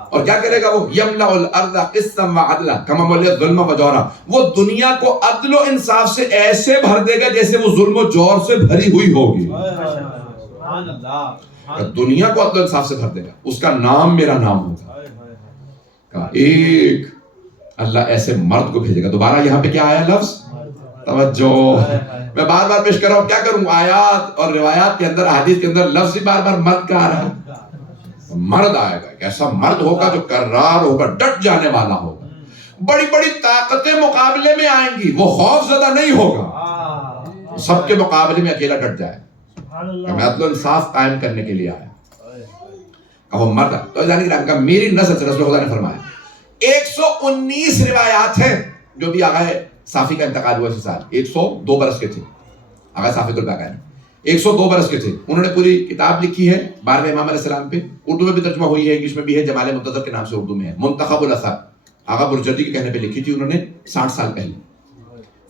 اور کیا کرے گا وہ؟ یملأ الارض قسطا وعدلا کما ملئت ظلما وجورا، وہ دنیا کو عدل و انصاف سے ایسے بھر دے گا جیسے وہ ظلم و جور سے بھری ہوئی ہوگی. دنیا کو عدل و انصاف سے بھر دے گا، اس کا نام میرا نام ہوگا. کہا ایک اللہ ایسے مرد کو بھیجے گا. دوبارہ یہاں پہ کیا آیا لفظ؟ توجہ. میں بار بار پیش کر رہا ہوں، کیا کروں؟ آیات اور روایات کے اندر، احادیث کے اندر لفظ بار بار مرد کا آ رہا ہے. مرد آئے گا، ایسا مرد ہوگا جو کرار ہوگا، ڈٹ جانے والا ہوگا. بڑی بڑی طاقتیں مقابلے میں آئیں گی، وہ خوف زدہ نہیں ہوگا، سب کے مقابلے میں اکیلا ڈٹ جائے. میں عدل و انصاف قائم کرنے کے لیے آیا. وہ مرد تو جانے کہ میری نسل سے رسول خدا نے فرمایا. 119 روایات ہیں جو بھی آغا صافی کا انتقال ہوا اسی سال. 102 برس کے تھے آغا صافی کو الباقی، 102 برس کے تھے. انہوں نے پوری کتاب لکھی ہے 12ویں امام علیہ السلام پہ، اردو میں بھی ترجمہ ہوئی ہے، انگلش میں بھی ہے، جمال منتظر کے نام سے اردو میں ہے. منتخب الاثار آغا برجردی کے کہنے پہ لکھی تھی انہوں نے 60 سال پہلے،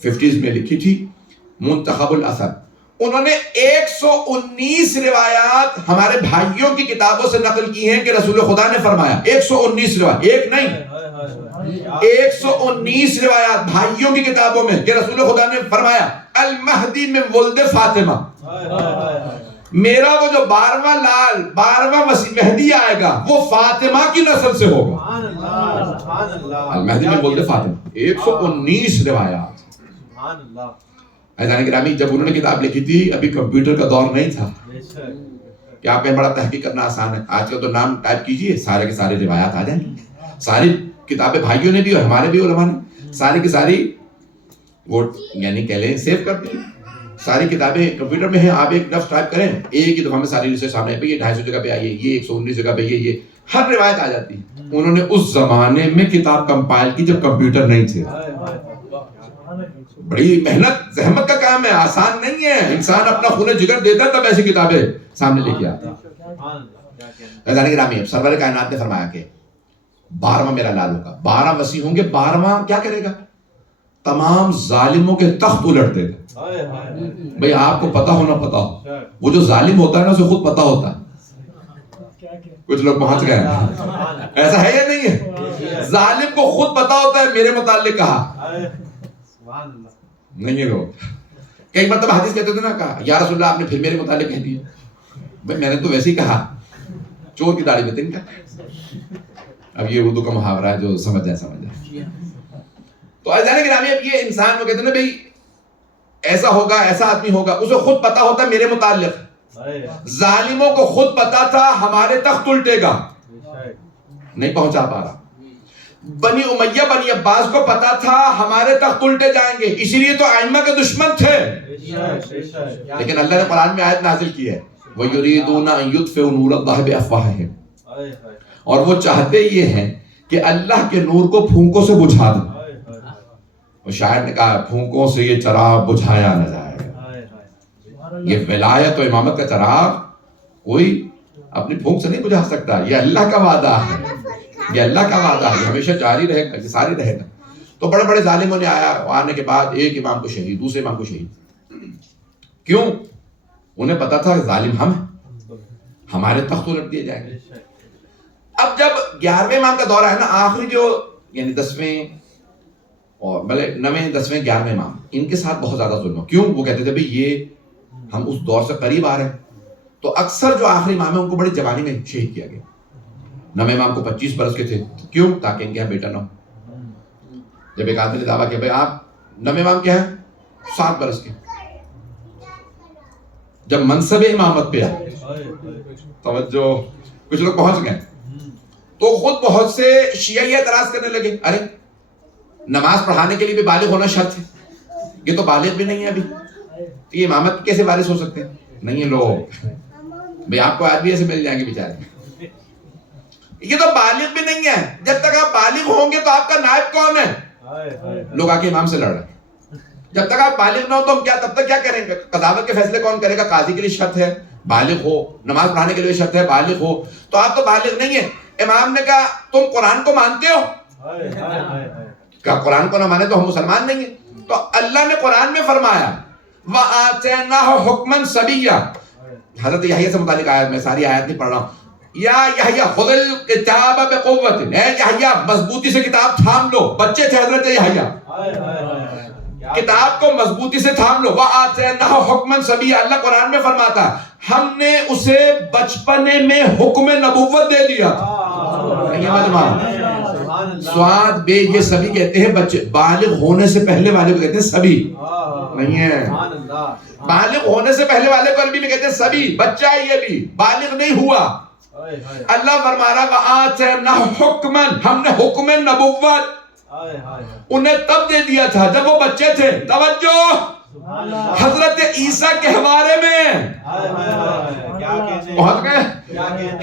50s میں لکھی تھی منتخب الاثار. انہوں نے 119 روایات ہمارے بھائیوں کی کتابوں سے نقل کی ہیں کہ رسول خدا نے فرمایا. 119 روایات، ایک نہیں، 119 روایات بھائیوں کی کتابوں میں کہ رسول خدا نے فرمایا المہدی من ولد فاطمہ، میرا وہ جو 12واں لال 12واں مسیح مہدی آئے گا وہ فاطمہ کی نسل سے ہوگا. المہدی من ولد فاطمہ. 119 روایات. عزیزان گرامی، جب انہوں نے کتاب لکھی تھی ابھی کمپیوٹر کا دور نہیں تھا کہ آپ کہیں بڑا تحقیق کرنا آسان ہے. آج کل تو نام ٹائپ کیجئے، سارے کے سارے روایات آ جائیں. ساری کتابیں بھائیوں نے بھی اور ہمارے بھی علماء نے ساری کی ساری وہ یعنی کہہ لیں سیو کر دی. ساری کتابیں کمپیوٹر میں ہیں، آپ ایک لفظ ٹائپ کریں ایک ہی دفعہ میں ساری ریسرچ سامنے پہ، یہ 250 جگہ پہ آئی ہے، یہ 119 جگہ پہ یہ ہر روایت آ جاتی ہے. انہوں نے اس زمانے میں کتاب کمپائل کی جب کمپیوٹر نہیں تھے. بڑی محنت زحمت کا کام ہے، آسان نہیں ہے. انسان اپنا خون جگر دیتا ہے تب ایسی کتابیں سامنے لے کے آتا ہے. عزیزان گرامی، سرور کائنات نے فرمایا کہ 12واں میرا لال ہوگا، 12 وسیع ہوں گے. 12واں کیا کرے گا؟ تمام ظالموں کے تخت الٹ دے گا. بھئی آپ کو پتا ہونا پتا ہو، وہ جو ظالم ہوتا ہے نا اسے خود پتا ہوتا ہے. کچھ لوگ پہنچ گئے ہیں، ایسا ہے یا نہیں ہے؟ ظالم کو خود پتا ہوتا ہے میرے متعلق کہا نہیں ہے. لوگ کئی مرتبہ حدیث کہتے تھے نا، کہا یا رسول اللہ آپ نے پھر میرے متعلق کہہ دیا. بھئی میں نے تو ویسے ہی کہا، چور کی داڑھی میں تن کا. اب یہ اردو کا محاورہ ہے، جو سمجھ جائے سمجھ جائے. تو عزیزان گرامی، اب یہ انسان کو کہتے ہیں نا بھئی ایسا ہوگا، ایسا آدمی ہوگا، اسے خود پتا ہوتا ہے میرے متعلق. ظالموں کو خود پتا تھا ہمارے تخت الٹے گا، نہیں پہنچا پا رہا. بنی امیہ بنی عباس کو پتا تھا ہمارے تخت الٹے جائیں گے، اسی لیے تو ائمہ کے دشمن تھے. لیکن اللہ نے قرآن میں آیت نازل کی ہے وَيُرِيدُونَ أَن يُطْفِئُوا نُورَ اللَّهِ بِأَفْوَاهِهِمْ، اور وہ چاہتے یہ ہیں کہ اللہ کے نور کو پھونکوں سے بجھا دیں. اور شاعر نے کہا پھونکوں سے یہ چراغ بجھایا نہ جائے گا. یہ ولایت و امامت کا چراغ کوئی اپنی پھونک سے نہیں بجھا سکتا. یہ اللہ کا وعدہ ہے، یہ اللہ کا وعدہ ہے، ہمیشہ جاری رہے گا، یہ ساری رہے گا. تو بڑے بڑے ظالموں نے آنے کے بعد ایک امام کو شہید، دوسرے امام کو شہید. کیوں؟ انہیں پتا تھا کہ ظالم ہم ہیں، ہمارے تخت الٹ دیے جائیں گے. اب جب 11ویں امام کا دورہ ہے نا، آخری جو یعنی 10ویں اور بلے 9ویں 10ویں 11ویں امام، ان کے ساتھ بہت زیادہ ظلم. کیوں؟ وہ کہتے تھے بھئی یہ ہم اس دور سے قریب آ رہے ہیں. تو اکثر جو آخری امام ہیں ان کو بڑی جوانی میں شہید کیا گیا. 9ویں امام کو 25 برس کے تھے. کیوں؟ تاکہ ان کے یہاں بیٹا نہ ہو. جب ایک آدمی نے دعویٰ کیا بھئی آپ 9ویں امام کیا ہیں؟ 7 برس کے. جب منصب امامت پہ آئے، توجہ، کچھ لوگ پہنچ گئے تو خود بہت سے شیعہ یہ اعتراض کرنے لگے، ارے نماز پڑھانے کے لیے بھی بالغ ہونا شرط ہے، یہ تو بالغ بھی نہیں ہے ابھی، تو یہ امامت کیسے وارث ہو سکتے ہیں؟ نہیں ہے لوگ بھئی آپ کو آج بھی ایسے مل جائیں گے بیچارے، یہ تو بالغ بھی نہیں ہے. جب تک آپ بالغ ہوں گے تو آپ کا نائب کون ہے؟ لوگ آ کے امام سے لڑ رہے ہیں. جب تک آپ بالغ نہ ہو تو ہم کیا تب تک کیا کریں گے؟ قضاوت کے فیصلے کون کرے گا؟ قاضی کے لیے شرط ہے، بالغ ہو, نماز پڑھانے کے لیے شرط ہے بالغ ہو. تو آپ تو بالغ نہیں ہیں. امام نے کہا تم قرآن کو مانتے ہو؟ کہا قرآن کو نہ مانے تو ہم مسلمان نہیں ہیں. تو اللہ نے قرآن میں فرمایا وَآتَيْنَاهُ حُكْمًا صَبِيًّا. حضرت یحییٰ سے متعلق آیت, میں ساری آیت نہیں پڑھ رہا ہوں. یا یحییٰ خُذِ الْکِتَابَ بِقُوَّةٍ, اے یحییٰ مضبوطی سے کتاب تھام لو. بچے تھے حضرت یحییٰ, کتاب کو مضبوطی سے تھام لو. وَآتَيْنَاهُ حُكْمًا صَبِيًّا. اللہ قرآن میں فرماتا ہم نے اسے بچپنے میں حکم نبوت دے دیا. سواد بے یہ سبھی کہتے ہیں بچے, بالغ ہونے سے پہلے والے کو کہتے ہیں سبھی, نہیں ہے بالغ ہونے سے پہلے والے کو عربی میں کہتے ہیں سبھی, بچہ ہے یہ بھی, بالغ نہیں ہوا. اللہ فرما رہا وَآتَيْنَاهُ حُكْمًا, ہم نے حکم نبوت انہیں تب دے دیا تھا جب وہ بچے تھے. توجہ, حضرت عیسیٰ کے حوالے میں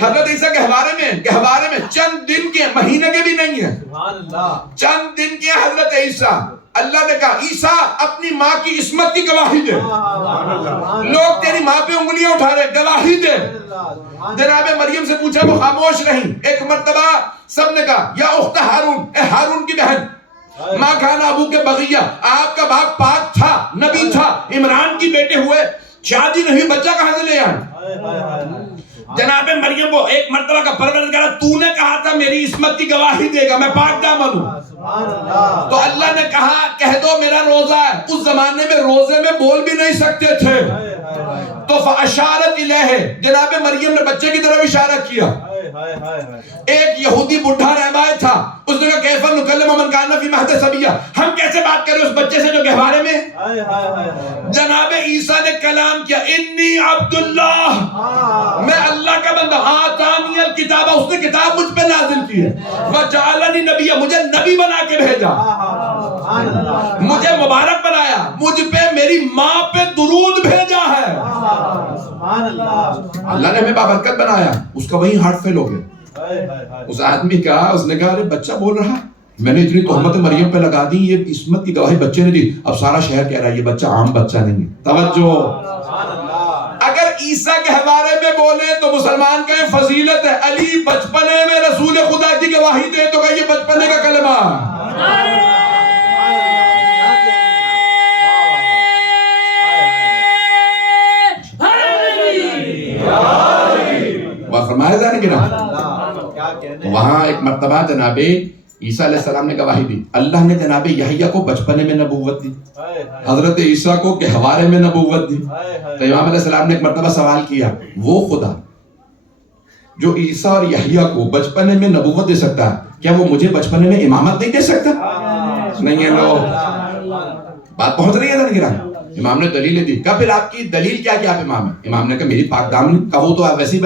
حضرت عیسیٰ کے حوالے میں چند دن کے, مہینے کے بھی نہیں ہیں, چند دن کے حضرت عیسیٰ. اللہ نے کہا عیسیٰ اپنی ماں کی عصمت کی گواہی دے. لوگ تیری ماں پہ انگلیاں اٹھا رہے, گواہی دے. جناب مریم سے پوچھا, وہ خاموش رہیں. ایک مرتبہ سب نے کہا یا اخت ہارون, اے ہارون کی بہن, ماں کھانا ابو کے بغیہ, آپ کا باپ پاک تھا, نبی تھا, عمران کی بیٹے ہوئے, شادی نہیں, بچہ کہاں سے لے آئے؟ جناب مریم وہ ایک مرتبہ کا پروردگار, تو نے کہا تھا میری عصمت کی گواہی دے گا, میں پاک دامن ہوں. تو اللہ نے کہا کہہ دو میرا روزہ ہے. اس زمانے میں روزے میں بول بھی نہیں سکتے تھے. تو فاشارت الیہ, جناب مریم نے بچے کی طرف اشارہ کیا. ایک یہودی بڈھا رہبائے تھا, اس نے کہا کیف نکلم من کان فی مہد صبیہ, ہم کیسے بات کریں اس بچے سے جو گہوارے میں. جناب عیسیٰ نے کلام کیا, انی عبداللہ, میں اللہ کا بندہ, آتانی الکتاب, اس نے کتاب مجھ پہ نازل کی ہے, وجعلنی نبی, مجھے نبی بنا کے بھیجا, مجھے مبارک بنایا, مجھ پہ میری ماں پہ درود بھیجا ہے. اللہ نے ہمیں بابرکت بنایا. اس کا وہی ہارٹ فیل ہو گیا. اس آدمی کا, اس نے کہا ارے بچہ بول رہا, میں نے اتنی تہمت مریم پہ لگا دی, یہ عصمت کی گواہی بچے نے دی. اب سارا شہر کہہ رہا ہے یہ بچہ عام بچہ نہیں ہے. توجہ, اگر عیسیٰ کے حوالے میں بولے تو مسلمان کا یہ فضیلت ہے. علی بچپنے میں رسول خدا کی گواہی دے تو کہ یہ بچپنے کا کلمہ. فرمایا جانے کی نا. وہاں ایک مرتبہ جناب عیسیٰ علیہ السلام نے گواہی دی. اللہ نے جناب یحییٰ کو بچپنے میں نبوت دی, حضرت عیسیٰ کو گہوارے میں نبوت دی. تو امام علیہ السلام نے ایک مرتبہ سوال کیا, وہ خدا جو عیسیٰ اور یحییٰ کو بچپنے میں نبوت دے سکتا ہے, کیا وہ مجھے بچپنے میں امامت نہیں دے سکتا؟ نہیں ہے لو, بات پہنچ رہی ہے نا گرا. امام نے دلیل دی. کہا پھر آپ کی دلیل کیا کہ آپ امام ہیں؟ امام نے کہا میری پاک دامنی. کہا وہ تو آپ ویسے ہی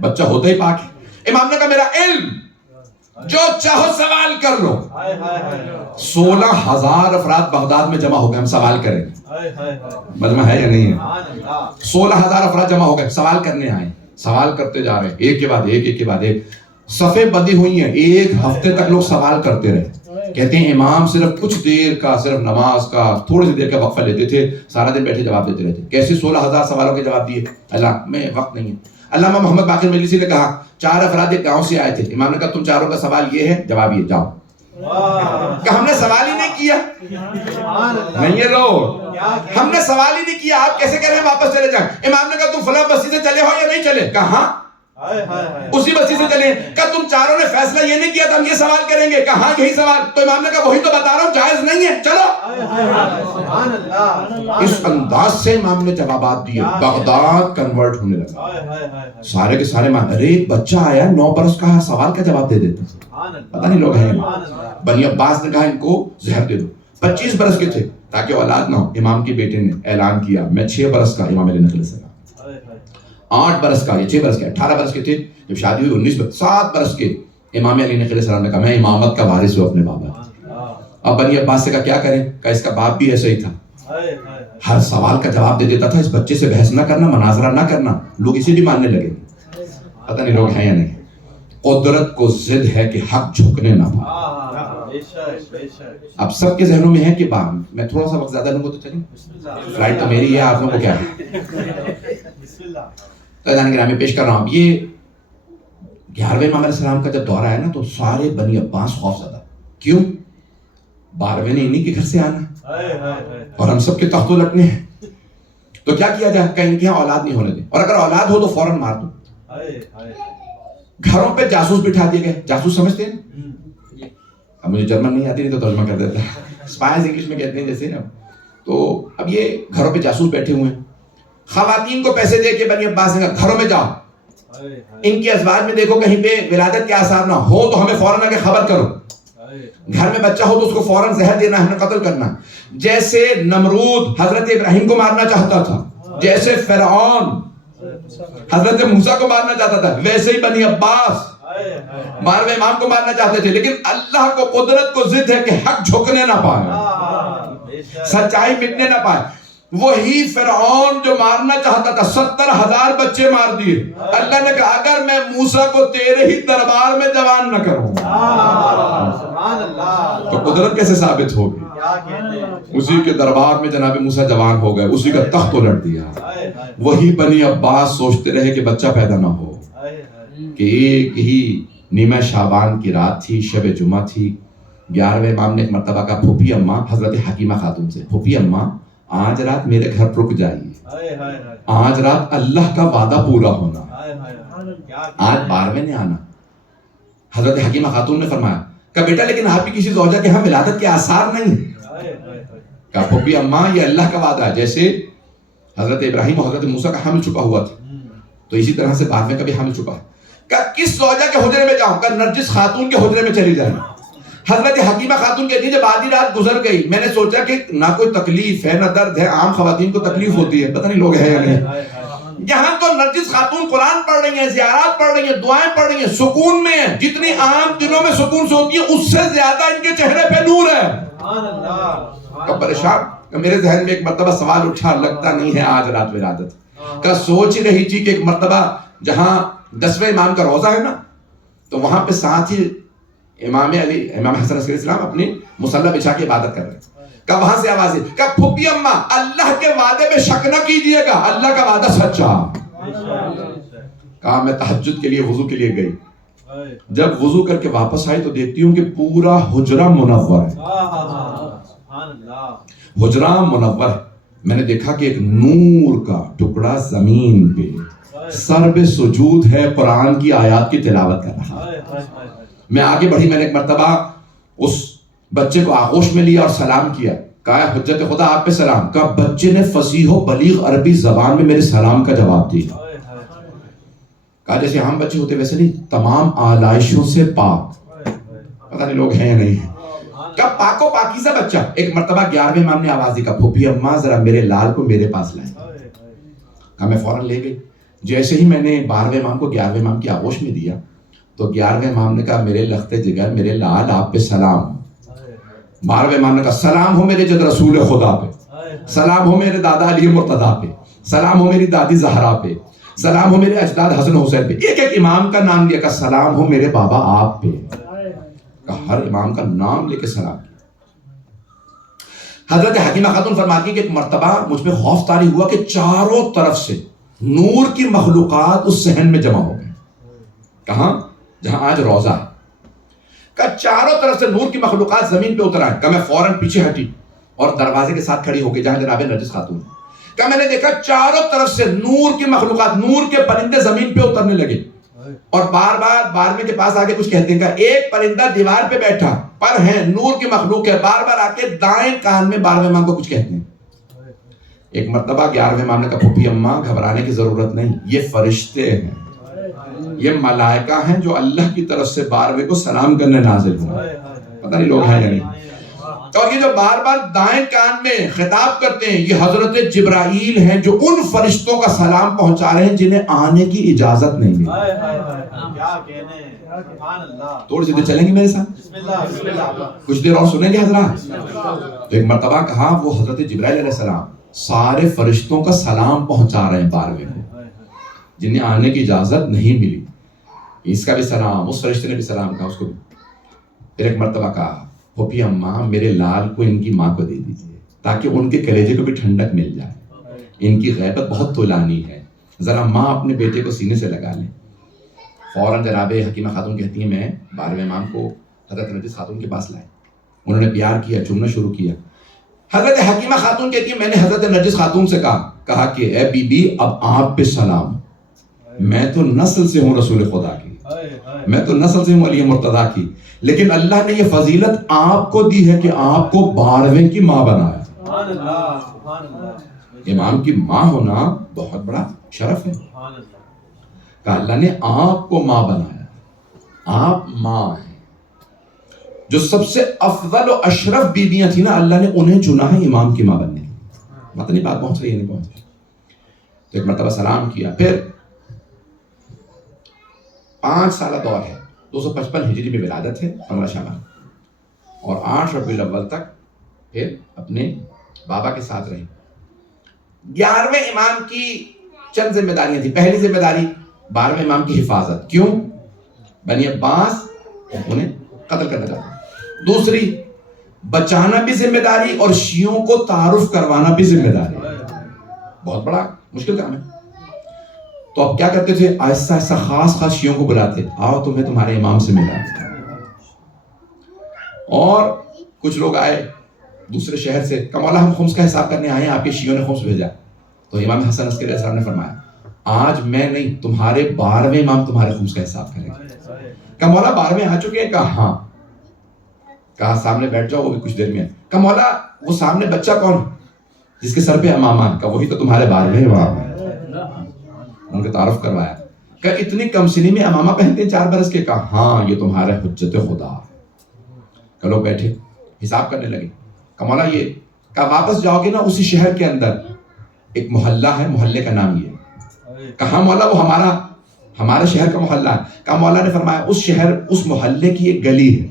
بچہ ہوتا ہی پاک ہے. امام نے کہا میرا علم, جو چاہو سوال کر لو. 16,000 افراد بغداد میں جمع ہو گئے, ہم سوال کریں گے. مجمع ہے یا نہیں ہے؟ 16,000 افراد جمع ہو گئے, سوال کرنے آئے, سوال کرتے جا رہے ہیں, ایک کے بعد ایک, ایک کے بعد ایک. صفیں بندی ہوئی ہیں, ایک ہفتے تک لوگ سوال کرتے رہے. کہتے ہیں امام صرف کچھ دیر کا, صرف نماز کا تھوڑی سی دیر کا وقفہ لیتے تھے, سارا دن بیٹھے جواب دیتے رہتے. کیسے 16,000 سوالوں کے جواب دیے؟ اللہ میں وقت نہیں ہے. علامہ محمد باقر مجلسی نے کہا 4 افراد ایک گاؤں سے آئے تھے. امام نے کہا تم چاروں کا سوال یہ ہے, جواب یہ, جاؤ. کہ ہم نے سوال ہی نہیں کیا. نہیں ہے لوگ, ہم نے سوال ہی نہیں کیا, آپ کیسے کہہ رہے ہیں واپس چلے جائیں؟ امام نے کہا تم فلاں بستی سے چلے ہو یا نہیں چلے؟ کہاں اسی بستی سے چلے. کہا تم چاروں نے فیصلہ یہ نہیں کیا تھا ہم یہ سوال کریں گے؟ کہاں یہی سوال. تو امام نے کہا وہی تو بتا رہا ہوں, جائز نہیں ہے, چلو. اس انداز سے امام نے جوابات دیے. بغداد کنورٹ ہونے لگا. سارے کے سارے مان, ارے ایک بچہ آیا 9 برس کا, سوال کا جواب دے دیتا. پتہ نہیں لوگ ہیں. بنی عباس نے کہا ان کو زہر دے دو. 25 برس کے تھے تاکہ اولاد نہ ہو. امام کے بیٹے نے اعلان کیا میں 6 برس کا. امام علیہ نقل سے 8 برس کا, یہ 6 برس کے, 18 برس کے تھے جب شادی ہوئی. 19 برس, 7 برس کے امام علی نقل السلام نے کہا میں امامت کا وارث ہوں اپنے بابا. اب بنی عباس سے کہا کیا کریں؟ کہا اس کا باپ بھی ایسا ہی تھا, ہر سوال کا جواب دے دیتا تھا. اس بچے سے بحث نہ کرنا, مناظرہ نہ کرنا. لوگ اسے بھی ماننے لگے. پتہ نہیں لوگ ہیں یا نہیں. قدرت کو ضد ہے کہ حق جھکنے نہ پائے. اب سب کے ذہنوں میں ہے کہ میں تھوڑا سا وقت زیادہ لوں گا تو چلیں، فلائٹ تو میری ہے، آپ لوگوں کو کیا ہے؟ تو جان گرامی پیش کر رہا ہوں. یہ 11ویں امام علیہ السلام کا جب دورہ ہے نا تو سارے بنی عباس خوف زدہ. کیوں؟ 12ویں نے انہی کے گھر سے آنا اور ہم سب کے تخت الٹنے ہیں، تو کیا کیا جائے؟ کہ ان کے یہاں اولاد نہیں ہونے دیں، اور اگر اولاد ہو تو فوراً مار دو. گھروں پہ جاسوس بٹھا دیے گئے. جاسوس سمجھتے ہیں؟ اب مجھے جرمن نہیں آتی نہیں تو ترجمہ کر دیتا ہے، اسپائز انگلش میں کہتے ہیں جیسے نا. تو اب یہ گھروں پہ جاسوس بیٹھے ہوئے ہیں. خواتین کو پیسے دے کے بنی عباس نے کہا گھروں میں جاؤ، ان کے ازواج میں دیکھو کہیں پہ ولادت کے آثار نہ ہو تو ہمیں فوراً آ کے خبر کرو. گھر میں بچہ ہو تو اس کو فوراً زہر دینا، ہمیں قتل کرنا. جیسے نمرود حضرت ابراہیم کو مارنا چاہتا تھا، جیسے فرعون حضرت موسیٰ کو مارنا چاہتا تھا، ویسے ہی بنی عباس 12ویں امام کو مارنا چاہتے تھے. لیکن اللہ کو قدرت کو ضد ہے کہ حق جھکنے نہ پائے، سچائی مٹنے نہ پائے. وہی فرعون جو مارنا چاہتا تھا 70,000 بچے مار دیے. اللہ نے کہا اگر میں موسیٰ کو تیرے ہی دربار میں جوان نہ کروں تو قدرت کیسے ثابت ہوگی؟ اسی کے دربار میں جناب موسیٰ جوان ہو گئے، اسی کا تخت الٹ دیا. وہی بنی عباس سوچتے رہے کہ بچہ پیدا نہ ہو کہ ایک ہی نیمہ شعبان کی رات تھی، شب جمعہ تھی. 11ویں امام نے ایک مرتبہ کہا پھوپھی اماں حضرت حکیمہ خاتون سے، پھوپھی اماں آج رات میرے گھر رک جائیے، آج رات اللہ کا وعدہ پورا ہونا، آج 12ویں نے آنا. حضرت حکیمہ خاتون نے فرمایا کہ بیٹا لیکن آپ کی کسی زوجہ کے ہاں ولادت کے آثار نہیں. کہا پھوپھی اماں یہ اللہ کا وعدہ ہے. جیسے حضرت ابراہیم اور حضرت موسیٰ کا حمل چھپا ہوا تھا تو اسی طرح سے 12ویں کا بھی حمل چھپا ہے. کہ کس زوجہ کے حجرے میں جاؤں؟ کہ نرجس خاتون کے حجرے میں چلی جائیں. حضرت حکیمہ خاتون کہتی ہے جب آدھی رات گزر گئی میں نے سوچا کہ نہ کوئی تکلیف ہے نہ درد ہے، عام خواتین کو تکلیف ہوتی ہے، پتہ نہیں لوگ ہیں یا نہیں. یہاں تو نرجس خاتون قرآن پڑھ رہی ہیں، زیارات پڑھ رہی ہیں، دعائیں پڑھ رہی ہیں، سکون میں ہیں. جتنی عام دنوں میں سکون سے ہوتی ہے اس سے زیادہ ان کے چہرے پہ نور ہے. کب پریشان. میرے ذہن میں ایک مرتبہ سوال اٹھا، لگتا نہیں ہے آج رات ولادت کا. سوچ ہی رہی تھی کہ ایک مرتبہ جہاں 10ویں امام کا روزہ ہے نا تو وہاں پہ ساتھ ہی امام علی امام حسن علیہ السلام اپنی مصلی بچھا کے عبادت کر رہے ہیں. کہ وہاں سے آواز ہے کہ پھوپھی اماں اللہ کے وعدے پہ شک نہ کیجئے گا، اللہ کا وعدہ سچا. کہا میں تہجد کے لیے وضو کے لیے گئی. جب وضو کر کے واپس آئی تو دیکھتی ہوں کہ پورا حجرہ منور ہے، حجرہ منور ہے. میں نے دیکھا کہ ایک نور کا ٹکڑا زمین پہ سر پہ سجود ہے، قرآن کی آیات کی تلاوت کر رہا ہے. میں آگے بڑھی، میں نے ایک مرتبہ اس بچے کو آغوش میں لیا اور سلام کیا. کہا حجت خدا آپ پہ سلام. کہا بچے نے فصیح و بلیغ عربی زبان میں میرے سلام کا جواب دیا. کہا جیسے عام بچے ہوتے ویسے نہیں، تمام آلائشوں سے پاک. پتہ نہیں لوگ ہیں یا نہیں ہیں. کہا پاک و پاکیزہ بچہ. ایک مرتبہ 11ویں امام نے آواز دی، کہا پھوپھی اماں ذرا میرے لال کو میرے پاس لائیں. کہا میں فوراً لے گئی. جیسے ہی میں نے 12ویں امام کو 11ویں امام کی آغوش میں دیا تو 11ویں امام نے کہا میرے لخت جگر میرے لال آپ پہ سلام. 12ویں امام نے کہا سلام ہو میرے جد رسول خدا پہ، سلام ہو میرے دادا علی مرتضیٰ پہ، سلام ہو میری دادی زہرا پہ، سلام ہو میرے اجداد حسن حسین پہ. ایک ایک امام کا نام لیا. کہا سلام ہو میرے بابا آپ پہ. کہا ہر امام کا نام لے کے سلام کیا. حضرت حکیمہ خاتون فرماتی ہے کہ ایک مرتبہ مجھ پہ خوف طاری ہوا کہ چاروں طرف سے نور کی مخلوقات اس صحن میں جمع ہو گئے. کہاں؟ جہاں آج روزہ ہے. کہ چاروں طرف سے نور کی مخلوقات زمین پہ اتر آئے. کہ میں فوراً پیچھے ہٹی اور دروازے کے ساتھ کھڑی ہو گئی جہاں جناب نرجس خاتون. کہ میں نے دیکھا چاروں طرف سے نور کی مخلوقات، نور کے پرندے زمین پہ اترنے لگے اور بار بار 12ویں کے پاس آگے کچھ کہتے ہیں. کہ ایک پرندہ دیوار پہ بیٹھا پر ہے نور کی مخلوق ہے، بار بار آ کے دائیں کان میں 12ویں امام کو کچھ کہتے ہیں. ایک مرتبہ 11ویں امام نے کہا پھوپھی اماں گھبرانے کی ضرورت نہیں، یہ فرشتے ہیں، یہ ملائکہ ہیں جو اللہ کی طرف سے 12ویں کو سلام کرنے نازل ہوئے. پتہ نہیں لوگ ہیں یا نہیں. اور یہ جو بار بار دائیں کان میں خطاب کرتے ہیں یہ حضرت جبرائیل ہیں جو ان فرشتوں کا سلام پہنچا رہے ہیں جنہیں آنے کی اجازت نہیں ملی. تھوڑی سی دیر چلیں گے میرے ساتھ، کچھ دیر اور سنیں گے حضرات. تو ایک مرتبہ کہا وہ حضرت جبرائیل علیہ السلام سارے فرشتوں کا سلام پہنچا رہے ہیں 12ویں کو جنہیں آنے کی اجازت نہیں ملی. اس کا بھی سلام، اس فرشتے نے بھی سلام کہا اس کو. پھر ایک مرتبہ کہا پھوپھی اماں میرے لال کو ان کی ماں کو دے دیجیے تاکہ ان کے کلیجے کو بھی ٹھنڈک مل جائے، ان کی غیبت بہت طولانی ہے، ذرا ماں اپنے بیٹے کو سینے سے لگا لیں۔ فوراً جناب حکیمہ خاتون کہتی ہیں میں 12ویں امام کو حضرت نرجس خاتون کے پاس لائے، انہوں نے پیار کیا، چومنا شروع کیا۔ حضرت حکیمہ خاتون کہتی ہیں میں نے حضرت نرجس خاتون سے کہا کہ اے بی بی اب آپ پہ سلام، میں تو نسل سے ہوں رسول خدا کی، میں تو نسل سے ہوں علی مرتضیٰ کی، لیکن اللہ نے یہ فضیلت آپ کو دی ہے کہ آپ کو 12ویں کی ماں بنایا۔ امام کی ماں ہونا بہت بڑا شرف ہے کہ اللہ نے آپ کو ماں بنایا، آپ ماں ہیں۔ جو سب سے افضل و اشرف بیویاں تھیں نا، اللہ نے انہیں چنا ہے امام کی ماں بننے کی۔ پتہ نہیں بات پہنچ رہی ہے نہیں پہنچ رہی؟ تو ایک مرتبہ سلام کیا، پھر 5 سالہ دور ہے، 255 ہجری میں ولادت ہے 15 شعبان، اور 8 ربیع الاول تک پھر اپنے بابا کے ساتھ رہی۔ 11ویں امام کی چند ذمہ داریاں تھیں۔ پہلی ذمہ داری 12ویں امام کی حفاظت، کیوں؟ بنی عباس انہیں قتل کرنا چاہتے ہیں۔ دوسری بچانا بھی ذمہ داری، اور شیعوں کو تعارف کروانا بھی ذمہ داری، بہت بڑا مشکل کام ہے۔ تو اب کیا کرتے تھے؟ آہستہ آہستہ خاص شیعوں کو بلاتے، آؤ تمہیں تمہارے امام سے ملا۔ اور کچھ لوگ آئے دوسرے شہر سے، کہ مولا ہم خمس کا حساب کرنے آئے ہیں، آپ کے شیعوں نے خمس بھیجا۔ تو امام حسن عسکری علیہ السلام نے فرمایا آج میں نہیں، تمہارے 12ویں امام تمہارے خمس کا حساب کریں گے۔ کہ مولا 12ویں آ چکے ہیں؟ کہا ہاں۔ کہا سامنے بیٹھ جاؤ، وہ بھی کچھ دیر میں۔ کہ مولا وہ سامنے بچہ کون جس کے سر پہ امامہ؟ کہ وہی تو تمہارے 12ویں امام ہیں۔ ان کے تعارف کروایا کہ اتنی کم سنی میں امامہ پہنتے ہیں 4 برس کے؟ کہا ہاں یہ تمہارے حجت خدا۔ کہ لوگ بیٹھے حساب کرنے لگے۔ کہ مولا یہ کہ واپس جاؤ گے نا، اسی شہر کے اندر ایک محلہ ہے، محلے کا نام یہ ہے۔ کہا مولا وہ ہمارے شہر کا محلہ ہے۔ کہ مولا نے فرمایا اس شہر، اس محلے کی ایک گلی ہے،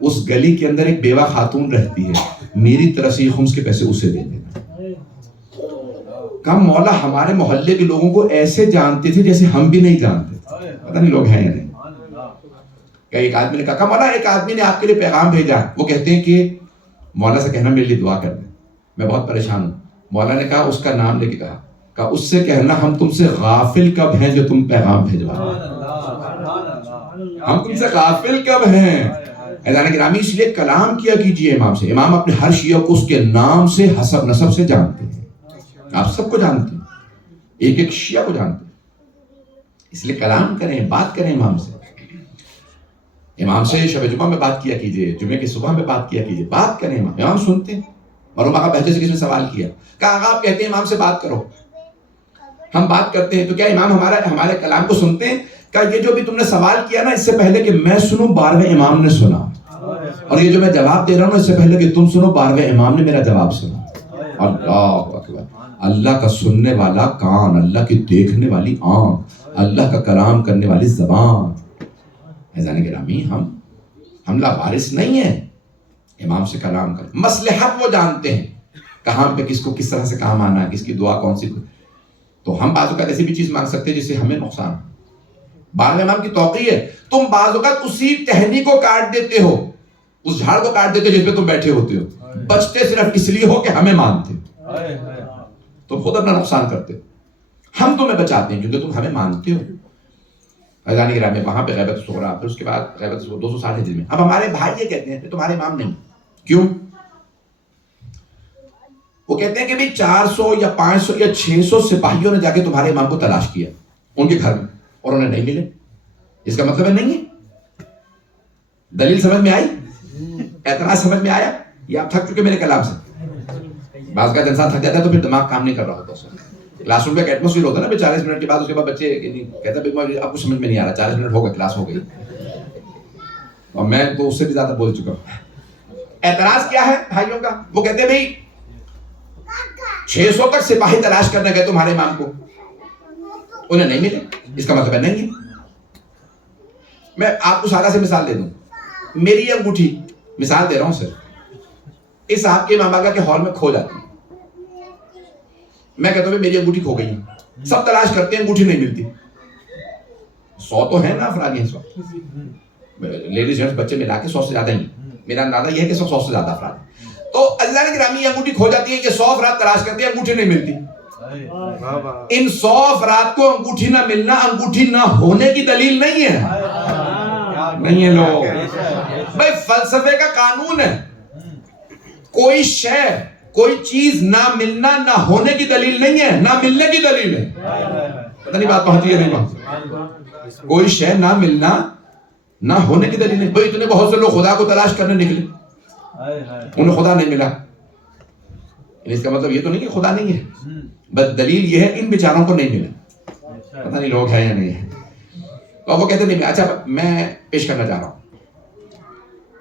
اس گلی کے اندر ایک بیوہ خاتون رہتی ہے، میری طرف سے یہ خمس کے پیسے اسے دے دینا۔ کہا مولا ہمارے محلے کے لوگوں کو ایسے جانتے تھے جیسے ہم بھی نہیں جانتے، پتہ نہیں لوگ ہیں یا نہیں۔ کہ ایک آدمی نے کہا مولا ایک آدمی نے آپ کے لیے پیغام بھیجا، وہ کہتے ہیں کہ مولا سے کہنا میرے لیے دعا کر دیں، میں بہت پریشان ہوں۔ مولا نے کہا اس کا نام لے کے کہا اس سے کہنا ہم تم سے غافل کب ہیں جو تم پیغام بھیجوا رہے ہیں، ہم تم سے غافل کب ہیں۔ عزیزان گرامی اس لیے کلام کیا کیجئے امام سے۔ امام اپنے ہر شیعہ کو اس کے نام سے، حسب نسب سے جانتے ہیں، آپ سب کو جانتے ہیں، ایک ایک شیعہ کو جانتے ہیں، اس لیے کلام کریں، بات کریں امام سے۔ امام سے شب جمعہ میں بات کیا کیجئے، جمعے کی صبح میں بات کیا کیجئے، بات کریں، امام سنتے ہیں۔ مرحوم آقا بہجت سے کسی نے سوال کیا، کہا آقا آپ کہتے ہیں امام سے بات کرو، ہم بات کرتے ہیں، تو کیا امام ہمارے کلام کو سنتے ہیں؟ کہا یہ جو بھی تم نے سوال کیا نا، اس سے پہلے کہ میں سنوں 12ویں امام نے سنا، اور یہ جو میں جواب دے رہا ہوں اس سے پہلے کہ تم سنو 12ویں امام نے میرا جواب سنا۔ اللہ اکبر، اللہ کا سننے والا کان، اللہ کی دیکھنے والی آنکھ، اللہ کا کلام کرنے والی زبان۔ عزیزان گرامی ہم لاوارث نہیں ہیں، امام سے کلام کر، مصلحت وہ جانتے ہیں، کہاں پہ کس کو کس طرح سے کام آنا ہے، کس کی دعا کون سی۔ تو ہم بعض اوقات ایسی بھی چیز مانگ سکتے ہیں جس سے ہمیں نقصان۔ 12ویں امام کی توقیع ہے، تم بعض اوقات اسی ٹہنی کو کاٹ دیتے ہو، اس جھاڑ کو کاٹ دیتے ہو جس پہ تم بیٹھے ہوتے ہو، بچتے صرف اس لیے ہو کہ ہمیں مانتے، تم خود اپنا نقصان کرتے، ہم تمہیں بچاتے ہیں کیونکہ تم ہمیں مانتے ہو۔ عزیزان گرامی وہاں پہ غیبت صغریٰ، پھر اس کے بعد غیبت 260 ہجری میں۔ اب ہمارے بھائی یہ کہتے ہیں کہ تمہارے امام نہیں، کیوں؟ وہ کہتے ہیں کہ بھی 400 یا 500 یا 600 سپاہیوں نے جا کے تمہارے امام کو تلاش کیا ان کے گھر میں، اور انہیں نہیں ملے۔ اس کا مطلب ہے نہیں ہے۔ دلیل سمجھ میں آئی؟ اعتراض سمجھ میں آیا؟ یہ آپ تھک چکے میرے کلام سے۔ بعض کا انسان تھک جاتا ہے تو پھر دماغ کام نہیں کر رہا ہوتا، کلاس روم کا ایک ایٹموسفیئر ہوتا ہے نا، 40 منٹ کے بعد اس کے بعد بچے کہتا ہے اب کچھ سمجھ میں نہیں آ رہا، 40 منٹ ہو گئے، کلاس ہو گئی، اور میں تو اس سے بھی زیادہ بول چکا ہوں۔ اعتراض کیا ہے بھائیوں کا؟ وہ کہتے ہیں بھائی 600 تک سپاہی تلاش کرنے گئے تمہارے امام کو، انہیں نہیں ملے، اس کا مطلب ہے نہیں ہے۔ میں آپ کو سادہ سے مثال دے دوں، میری یہ انگوٹھی، مثال دے رہا ہوں صرف، اس آپ کے امام آقا کے ہال میں کھو جاتی ہے، میں کہتا ہوں میری انگوٹھی کھو گئی ہے، سب تلاش کرتے ہیں انگوٹھی نہیں ملتی، 100 تو ہے نا افراد اس وقت، لیڈیز جینٹس بچے ملا کے 100 سے زیادہ ہی، میرا اندازہ یہ ہے کہ 100 سے زیادہ افراد. تو اللہ نے گرامی یہ انگوٹھی کھو جاتی ہے, یہ 100 افراد تلاش کرتے ہیں, انگوٹھی نہیں ملتی. ان 100 افراد کو انگوٹھی نہ ملنا انگوٹھی نہ ہونے کی دلیل نہیں ہے. نہیں ہے لوگ بھائی, فلسفے کا قانون ہے, کوئی شے کوئی چیز نہ ملنا نہ ہونے کی دلیل نہیں ہے, نہ ملنے کی دلیل ہے. پتہ نہیں بات پہنچی ہے نہیں پہنچی. کوئی شے نہ ملنا نہ ہونے کی دلیل نہیں. بھائی اتنے بہت سے لوگ خدا کو تلاش کرنے نکلے, انہیں خدا نہیں ملا, اس کا مطلب یہ تو نہیں کہ خدا نہیں ہے, بس دلیل یہ ہے ان بیچاروں کو نہیں ملا. پتہ نہیں لوگ ہیں یا نہیں ہے. تو وہ کہتے نہیں. اچھا میں پیش کرنا چاہ رہا ہوں,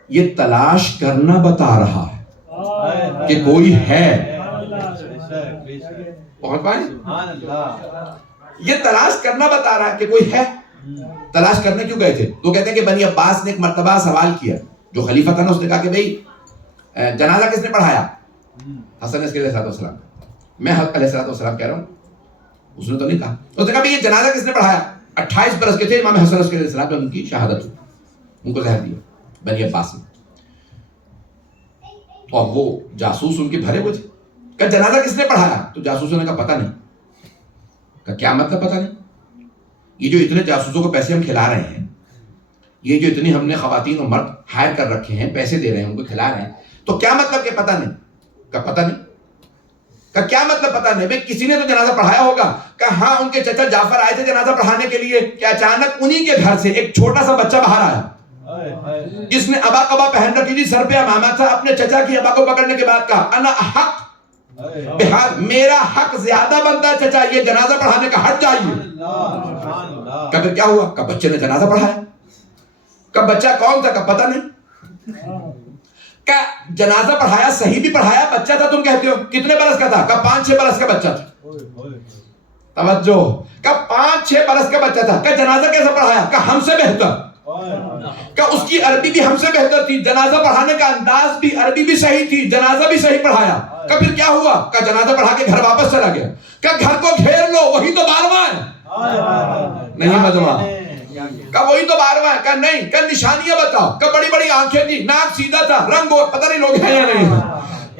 یہ تلاش کرنا بتا رہا ہے کہ کوئی ہے. پہنچ پائے؟ یہ تلاش کرنا بتا رہا ہے کہ کوئی ہے. تلاش کرنے کیوں گئے تھے؟ تو کہتے ہیں کہ بنی عباس نے ایک مرتبہ سوال کیا, جو خلیفہ تھا نا, اس نے کہا کہ بھئی جنازہ کس نے پڑھایا؟ حسن علیہ السلام. میں علیہ السلام کہہ رہا ہوں, اس نے تو نہیں کہا. اس نے کہا بھئی یہ جنازہ کس نے پڑھایا؟ 28 برس کے تھے امام حسن علیہ السلام نے ان کی شہادت ہوئی, ان کو زہر دیا بنی عباس نے. اور وہ جاسوس ان کے بھرے ہوئے تھے. کہ جنازہ کس نے پڑھایا؟ تو جاسوسوں نے کہا پتہ نہیں. کہ کیا مطلب پتہ نہیں؟ یہ جو اتنے جاسوسوں کو پیسے ہم کھلا رہے ہیں, یہ جو اتنی ہم نے خواتین و مرد ہائر کر رکھے ہیں, پیسے دے رہے ہیں, ان کو کھلا رہے ہیں, تو کیا مطلب کہ پتہ نہیں؟ کہ پتہ نہیں. کہ کیا مطلب پتہ نہیں؟ بھئی کسی نے تو جنازہ پڑھایا ہوگا. کہ ہاں ان کے چچا جعفر آئے تھے جنازہ پڑھانے کے لیے, کہ اچانک انہی کے گھر سے ایک چھوٹا سا بچہ باہر آیا جس نے ابا قبا پہن رکھی تھی, سر پہ عمامہ تھا. اپنے چچا کی ابا کو پکڑنے کے بعد کہا انا حق بہار, میرا حق زیادہ بنتا ہے چچا, یہ جنازہ پڑھانے کا ہٹ جائیے. کہ پھر کیا ہوا؟ کہ بچے نے جنازہ پڑھایا. کہ بچہ کون تھا؟ کہ پتہ نہیں. کہ جنازہ پڑھایا, صحیح بھی پڑھایا, بچہ تھا تم کہتے ہو, کتنے برس کا تھا؟ کہ 5-6 برس کا بچہ تھا. توجہ, کہ 5-6 برس کا بچہ تھا. کہ جنازہ کیسے پڑھایا؟ کہ ہم سے بہتر. کہ اس کی عربی بھی ہم سے بہتر تھی, جنازہ پڑھانے کا انداز بھی, عربی بھی صحیح تھی, جنازہ بھی صحیح پڑھایا. کہ پھر کیا ہوا؟ کہ جنازہ پڑھا کے گھر واپس چلا گیا. کہ گھر کو گھیر لو, وہی تو 12واں ہے. نہیں مجمع, کہ وہی تو 12واں ہے. کہ نہیں, کہ نشانیاں بتاؤ. کہ بڑی بڑی آنکھیں تھی, ناک سیدھا تھا, رنگ اور پتہ نہیں لوگ ہیں یا نہیں,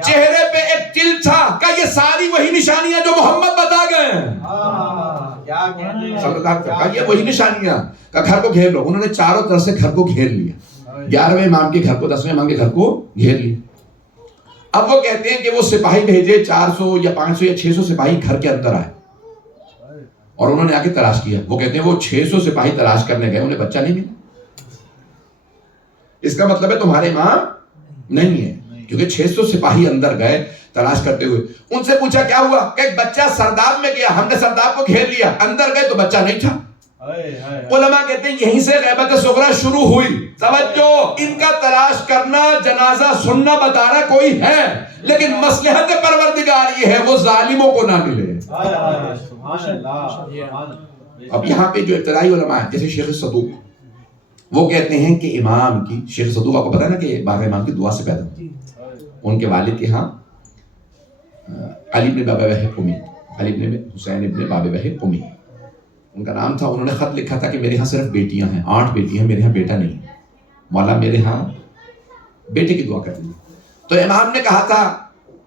چہرے پہ ایک تل تھا. کہ یہ ساری وہی نشانیاں جو محمد بتا گئے ہیں. کہ یہ وہی نشانیاں. کہ گھر کو گھیر لو. انہوں نے چاروں طرف سے گھر کو گھیر لیا. 11ویں امام کے گھر کو, 10ویں امام کے گھر کو گھیر لیا. اب وہ کہتے ہیں کہ وہ سپاہی بھیجے, 400 یا 500 یا 600 سپاہی گھر کے اندر آئے, اور انہوں نے آ کے تلاش کیا. وہ کہتے ہیں وہ 600 سپاہی تلاش کرنے گئے, انہیں بچہ نہیں ملا. اس کا مطلب ہے تمہارے امام نہیں ہے, کیونکہ 600 سپاہی اندر گئے تلاش کرتے ہوئے. ان سے پوچھا کیا ہوا؟ کہ ایک بچہ سرداب میں گیا, ہم نے سرداب کو گھیر لیا, اندر گئے تو بچہ نہیں تھا. علماء کہتے ہیں یہیں سے غیبت صغریٰ شروع ہوئی. توجہ, ان کا تلاش کرنا, جنازہ سننا بتا رہا کوئی ہے, لیکن مصلحت پروردگار یہ ہے وہ ظالموں کو نہ ملے. اب یہاں پہ جو ابتدائی علماء ہیں, جیسے شیخ صدوق, وہ کہتے ہیں کہ امام کی, شیخ صدوق آپ کو پتا ہے نا کہ بابا امام کی دعا سے پیدا ہوئی. ان کے والد کے ہاں علی ابن بابا وحب قمی, علی ابن حسین ابن بابا وحب قمی ان کا نام تھا. انہوں نے خط لکھا تھا کہ میرے ہاں صرف بیٹیاں ہیں, 8 بیٹیاں ہیں, میرے ہاں بیٹا نہیں, مولا میرے ہاں بیٹے کی دعا کر دی. تو امام نے کہا تھا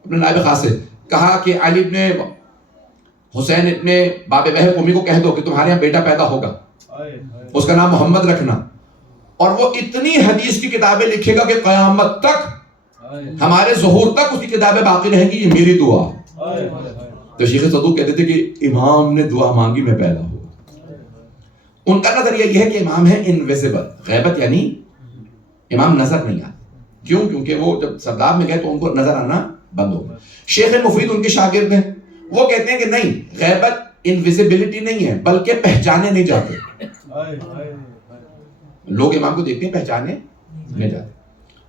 اپنے نائب خاص سے, کہا کہ علی ابن حسین ابن بابا وحب قمی کو کہہ دو کہ تمہارے ہاں بیٹا پیدا ہوگا, اس کا نام محمد رکھنا, اور وہ اتنی حدیث کی کتابیں لکھے گا کہ قیامت تک, ہمارے ظہور تک اس کی کتابیں باقی رہیں گی, یہ میری دعا. تو شیخ صدوق کہتے تھے کہ امام نے دعا مانگی, میں پیدا ہوا. ان کا نظریہ یہ ہے کہ امام ہے انویزیبل, غیبت یعنی امام نظر نہیں آتا. کیوں؟ کیونکہ وہ جب سرداب میں گئے تو ان کو نظر آنا بند ہو گیا. شیخ مفید ان کے شاگرد ہیں, وہ کہتے ہیں کہ نہیں, غیبت انویزیبلٹی نہیں ہے, بلکہ پہچانے نہیں جاتے. لوگ امام کو دیکھتے ہیں, پہچانے نہیں جاتے.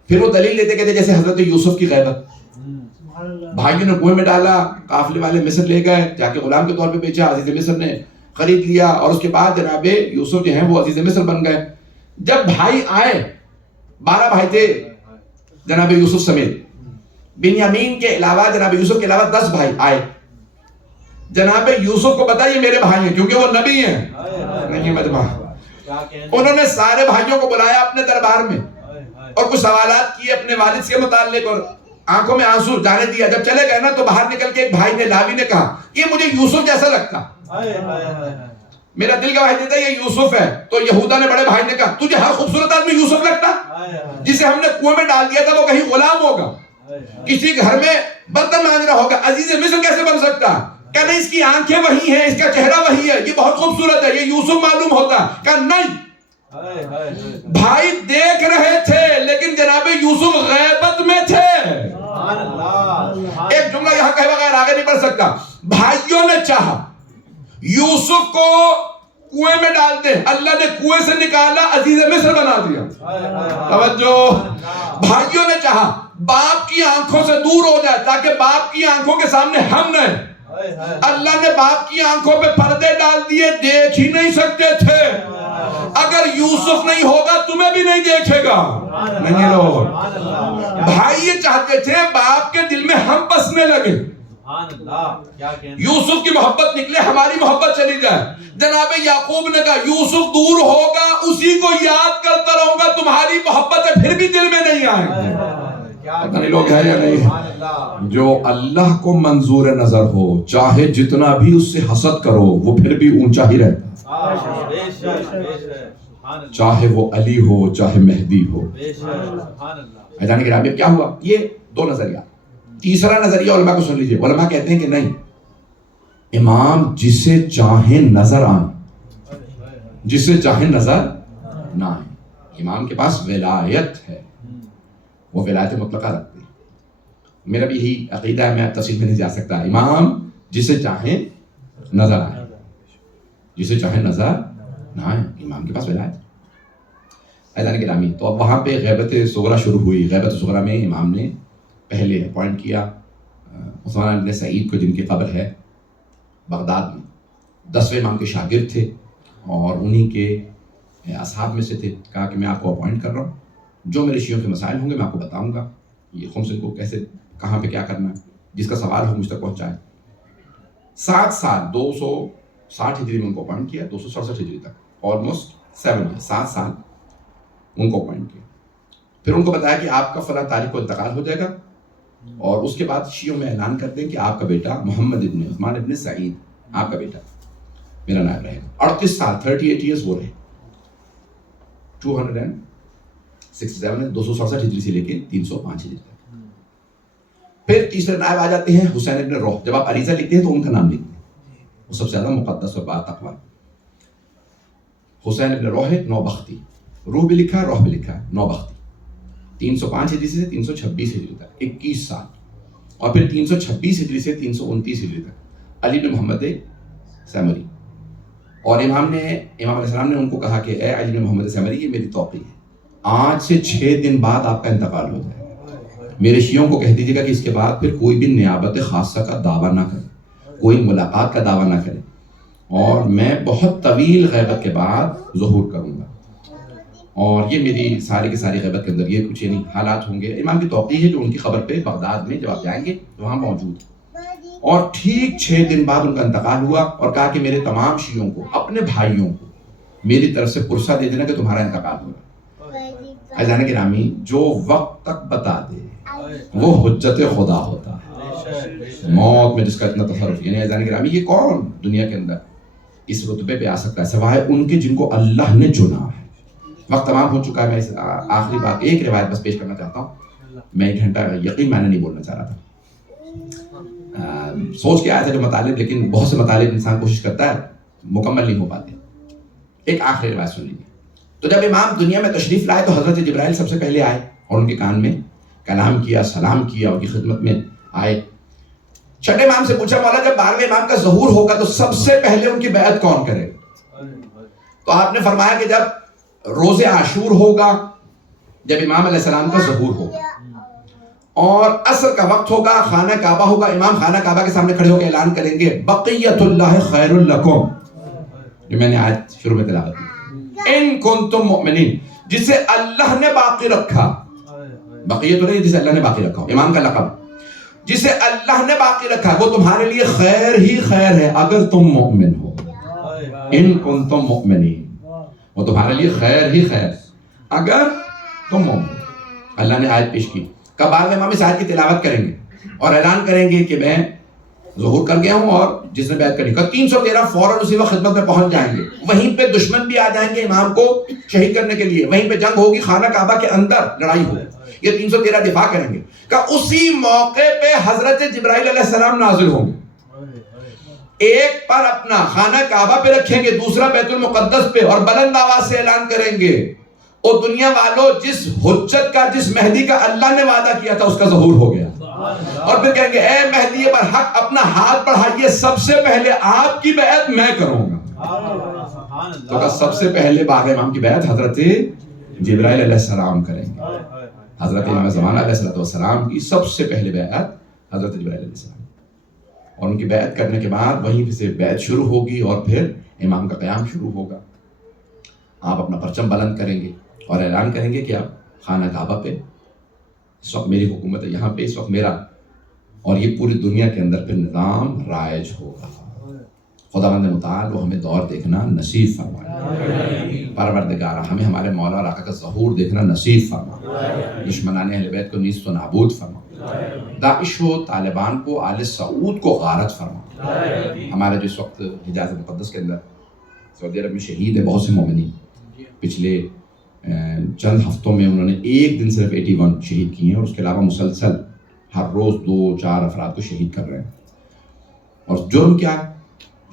پھر وہ دلیل لیتے کہتے جیسے حضرت یوسف کی غیبت, بھائیوں نے کنویں میں ڈالا, قافلے والے مصر لے گئے, جا کے غلام کے طور پہ بیچا, عزیز مصر نے خرید لیا, اور اس کے بعد جناب یوسف جو ہیں وہ عزیز مصر بن گئے. جب بھائی آئے, 12 بھائی تھے جناب یوسف سمیت, بنیامین کے علاوہ, جناب یوسف کے علاوہ 10 بھائی آئے. جناب یوسف کو بتائیے میرے بھائی ہیں, کیونکہ وہ نبی ہیں. نہیں مجمع, انہوں نے سارے بھائیوں کو بلایا اپنے دربار میں, اور کچھ سوالات کیے اپنے والد کے متعلق اور آنکھوں میں آنسو جانے دیا. جب چلے گئے نا تو باہر نکل کے ایک بھائی نے لاوی نے کہا یہ مجھے یوسف جیسا لگتا, میرا دل گواہی دیتا ہے یہ یوسف ہے. تو یہودا نے بڑے بھائی نے کہا تجھے ہر خوبصورت آدمی یوسف لگتا, جسے ہم نے کنویں میں ڈال دیا تھا وہ کہیں غلام ہوگا, کسی گھر میں برتن مانج رہا ہوگا, عزیز مصر کیسے بن سکتا؟ کہا نہیں اس کی آنکھیں وہی ہیں, اس کا چہرہ وہی ہے, یہ بہت خوبصورت ہے, یہ یوسف معلوم ہوتا. کہا نہیں, بھائی دیکھ رہے تھے لیکن جناب یوسف غیبت میں تھے. ایک جملہ یہاں کہے بغیر آگے نہیں بڑھ سکتا. بھائیوں نے چاہا یوسف کو کنویں میں ڈال دیں, اللہ نے کنویں سے نکالا, عزیز مصر بنا دیا. توجہ, بھائیوں نے چاہا باپ کی آنکھوں سے دور ہو جائے تاکہ باپ کی آنکھوں کے سامنے ہم نہ, اللہ نے باپ کی آنکھوں پہ پردے ڈال دیے, دیکھ ہی نہیں سکتے تھے. اگر یوسف نہیں ہوگا تمہیں بھی نہیں دیکھے گا. نہیں لوگ بھائی یہ چاہتے تھے باپ کے دل میں ہم بسنے لگے, یوسف کی محبت نکلے, ہماری محبت چلی جائے. جناب یعقوب نے کہا یوسف دور ہوگا اسی کو یاد کرتا رہوں گا, تمہاری محبتیں پھر بھی دل میں نہیں آئیں گی. پتہ نہیں لوگ ہے یا نہیں. جو اللہ کو منظور نظر ہو چاہے جتنا بھی اس سے حسد کرو وہ پھر بھی اونچا ہی رہتا, چاہے وہ علی ہو چاہے مہدی ہو. جانے کے رابطے کیا ہوا, یہ دو نظریہ. تیسرا نظریہ علماء کو سن لیجئے. علماء کہتے ہیں کہ نہیں, امام جسے چاہیں نظر آئیں, جسے چاہیں نظر نہ آئیں. امام کے پاس ولایت ہے, وہ ولایت مطلقہ رکھتے ہیں. میرا بھی یہی عقیدہ ہے, میں تفصیل میں نہیں جا سکتا. امام جسے چاہیں نظر آئیں, جسے چاہیں نظر نہ آئیں, امام کے پاس ولایت. ایذان گرامی, تو اب وہاں پہ غیبت صغریٰ شروع ہوئی. غیبت صغریٰ میں امام نے پہلے اپوائنٹ کیا عثمان بن سعید کو, جن کی قبر ہے بغداد میں. 10ویں امام کے شاگرد تھے اور انہی کے اصحاب میں سے تھے. کہا کہ میں آپ کو اپوائنٹ کر رہا ہوں, جو میرے شیعوں کے مسائل ہوں گے میں آپ کو بتاؤں گا, یہ خمس کو کیسے کہاں پہ کیا کرنا ہے, جس کا سوال ہو مجھ تک پہنچائے. 7 سال 260 ہجری میں ان کو اپوائنٹ کیا, 267 ہجری تک, آلموسٹ 7 سال ان کو اپوائنٹ کیا. پھر ان کو بتایا کہ آپ کا فلاں تاریخ کو انتقال ہو جائے گا اور اس کے بعد شیعوں میں اعلان کر دیں کہ آپ کا بیٹا محمد ابن عثمان ابن سعید, آپ کا بیٹا میرا نائب رہے گا. 38 سال 38 ایئرز وہ رہے. 267 267 ہجری سے لے کے 305 ہجری تک. پھر تیسرے نائب آ جاتے ہیں حسین ابن روح. جب آپ عریضہ لکھتے ہیں تو ان کا نام لکھتے ہیں, وہ سب سے زیادہ مقدس اور باتقوا. حسین ابن روح نوبختی, روح بھی لکھا ہے روح بھی لکھا ہے, نوبختی. 305 ہجری سے 326 ہجری تک 21 سال. اور پھر 326 ہجری سے 329 ہجری تک علی بن محمد سیمری. اور امام علیہ السلام نے ان کو کہا کہ اے علی بن محمد سیمری, یہ میری توقع ہے, آج سے 6 دن بعد آپ کا انتقال ہو جائے. میرے شیعوں کو کہہ دیجیے گا کہ اس کے بعد پھر کوئی بھی نیابت خاصہ کا دعویٰ نہ کرے, کوئی ملاقات کا دعویٰ نہ کرے, اور میں بہت طویل غیبت کے بعد ظہور کروں گا. اور یہ میری ساری کی ساری غیبت کے اندر یہ کچھ یعنی حالات ہوں گے. امام کی توقع ہے جو ان کی خبر پہ بغداد میں جب آپ جائیں گے وہاں موجود. اور ٹھیک 6 دن بعد ان کا انتقال ہوا اور کہا کہ میرے تمام شیعوں کو, اپنے بھائیوں کو میری طرف سے پرسہ دے دینا کہ تمہارا انتقال ہوگا. عزیزان گرامی, جو وقت تک بتا دے وہ حجت خدا ہوتا ہے. موت میں جس کا اتنا تصرف, یعنی عزیزان گرامی یہ کون دنیا کے اندر اس رتبے پہ آ سکتا ہے سوائے ان کے جن کو اللہ نے چنا ہے. وقت تمام ہو چکا ہے. میں اس آخری بات ایک روایت بس پیش کرنا چاہتا ہوں. میں 1 گھنٹہ یقین میں نے نہیں بولنا چاہ رہا تھا, سوچ کے آیا تھا جو مطالب, لیکن بہت سے مطالب انسان کوشش کرتا ہے مکمل نہیں ہو پاتے. ایک آخری روایت سن لیجیے. تو جب امام دنیا میں تشریف لائے تو حضرت جبرائیل سب سے پہلے آئے اور ان کے کان میں کلام کیا, سلام کیا, ان کی خدمت میں آئے. چھٹے امام سے پوچھا مولا جب 12ویں امام کا ظہور ہوگا تو سب سے پہلے ان کی بیعت کون کرے؟ تو آپ نے فرمایا کہ جب روز عاشور ہوگا, جب امام علیہ السلام کا ظہور ہوگا اور عصر کا وقت ہوگا, خانہ کعبہ ہوگا, امام خانہ کعبہ کے سامنے کھڑے ہو کے اعلان کریں گے بقیت اللہ خیر لکم, جو میں نے آج شروع میں تلاوت کی, ان کنتم مؤمنین, جسے اللہ نے باقی رکھا. بقیت نہیں جسے اللہ نے باقی رکھا, امام کا لقب, جسے اللہ نے باقی رکھا وہ تمہارے لیے خیر ہی خیر ہے اگر تم مومن ہو. ان کنتم مؤمنین, وہ تمہارے لیے خیر ہی خیر اگر تم مومن. اللہ نے آیت پیش کی. کب بعد میں امام اس آیت کی تلاوت کریں گے اور اعلان کریں گے کہ میں ظہور کر گیا ہوں اور جس نے بیعت کرنی. 313 فوراً اسی وقت خدمت میں پہنچ جائیں گے. وہیں پہ دشمن بھی آ جائیں گے امام کو شہید کرنے کے لیے. وہیں پہ جنگ ہوگی, خانہ کعبہ کے اندر لڑائی ہوگی. یہ 313 دفاع کریں گے. کہ اسی موقع پہ حضرت جبرائیل علیہ السلام نازل ہوں گے. ایک پر اپنا خانہ کعبہ پہ رکھیں گے, دوسرا بیت المقدس پہ, اور بلند آواز سے اعلان کریں گے, او دنیا والوں, جس حجت کا, جس مہدی کا اللہ نے وعدہ کیا تھا اس کا ظہور ہو گیا. اور پھر کہیں گے اے مہدی پر حق اپنا ہاتھ بڑھائیے, سب سے پہلے آپ کی بیعت میں کروں گا. تو سب سے پہلے بعد امام کی بیعت حضرت جبرائیل علیہ السلام کریں گے. حضرت امام زمان علیہ السلام کی سب سے پہلے بیعت حضرت جبرائیل علیہ السلام, اور ان کی بیعت کرنے کے بعد وہیں سے بیعت شروع ہوگی اور پھر امام کا قیام شروع ہوگا. آپ اپنا پرچم بلند کریں گے اور اعلان کریں گے کہ آپ خانہ کعبہ پہ, اس وقت میری حکومت ہے یہاں پہ, اس وقت میرا, اور یہ پوری دنیا کے اندر پھر نظام رائج ہوگا. خداوند متعال وہ ہمیں دور دیکھنا نصیب فرمائے. پروردگارہ ہمیں ہمارے مولا اور آقا کا ظہور دیکھنا نصیب فرما. دشمنان اہل بیت کو نیست و نابود فرما. داعش و طالبان کو, آل سعود کو غارت فرما. ہمارے جو اس وقت حجاز مقدس کے اندر سعودی عرب میں شہید ہیں بہت سے مومنین, پچھلے چند ہفتوں میں انہوں نے ایک دن صرف 81 شہید کیے ہیں, اور اس کے علاوہ مسلسل ہر روز 2-4 افراد کو شہید کر رہے ہیں. اور جرم کیا ہے؟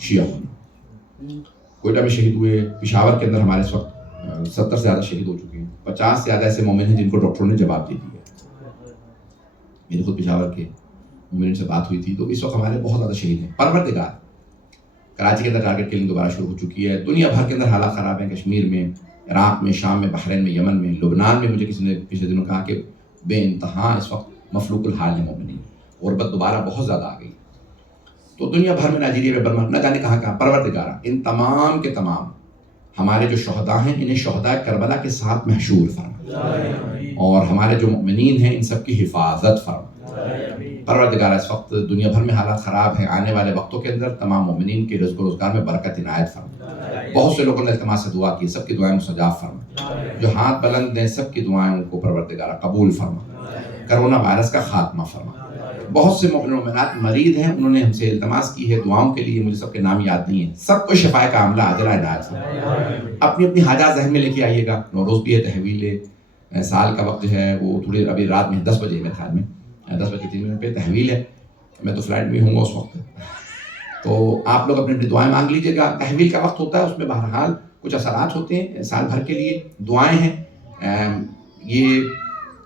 شیعہ ہونا. کوئٹہ میں شہید ہوئے, پشاور کے اندر ہمارے اس وقت 70 سے زیادہ شہید ہو چکے ہیں. 50 سے زیادہ ایسے مومن ہیں جن کو ڈاکٹروں نے جواب دے دیا. میری خود پشاور کے مومنین سے بات ہوئی تھی, تو اس وقت ہمارے بہت زیادہ شہید ہیں. پروردگار, کراچی کے اندر ٹارگٹ کلنگ دوبارہ شروع ہو چکی ہے. دنیا بھر کے اندر حالات خراب ہیں, کشمیر میں, عراق میں, شام میں, بحرین میں, یمن میں, لبنان میں. مجھے کسی نے پچھلے دنوں کہا کہ بے انتہا اس وقت مفلوق الحال ہے مومنین, غربت دوبارہ بہت زیادہ آ گئی. تو دنیا بھر میں, نائجیریا میں, برما, نہ جانے کہاں کہاں. پروردگارہ ان تمام کے تمام ہمارے جو شہداء ہیں انہیں شہداء کربلا کے ساتھ محشور فرما, اور ہمارے جو مؤمنین ہیں ان سب کی حفاظت فرما. پروردگارہ اس وقت دنیا بھر میں حالات خراب ہیں, آنے والے وقتوں کے اندر تمام مومنین کے رزق و روزگار میں برکت عنایت فرما. بہت سے لوگوں نے التماس سے دعا کی, سب کی دعائیں مستجاب فرما. جو ہاتھ بلند ہیں سب کی دعائیں کو پروردگارہ قبول فرما. کرونا وائرس کا خاتمہ فرما. بہت سے مومن مومنات مریض ہیں, انہوں نے ہم سے التماس کی ہے دعاؤں کے لیے, مجھے سب کے نام یاد نہیں ہیں. سب کو شفا کا عاملہ عاجلہ عنایت فرما. اپنی اپنی حاجات ذہن میں لے کے آئیے گا. نوروز بھی ہے, تحویل سال کا وقت جو ہے وہ تھوڑی ابھی رات میں 10 بجے, میرے خیال میں 10:03 پہ تحویل ہے. میں تو فلائٹ میں ہوں گا اس وقت, تو آپ لوگ اپنی اپنی دعائیں مانگ لیجیے گا. تحویل کا وقت ہوتا ہے, اس میں بہرحال کچھ اثرات ہوتے ہیں سال بھر کے لیے. دعائیں ہیں, یہ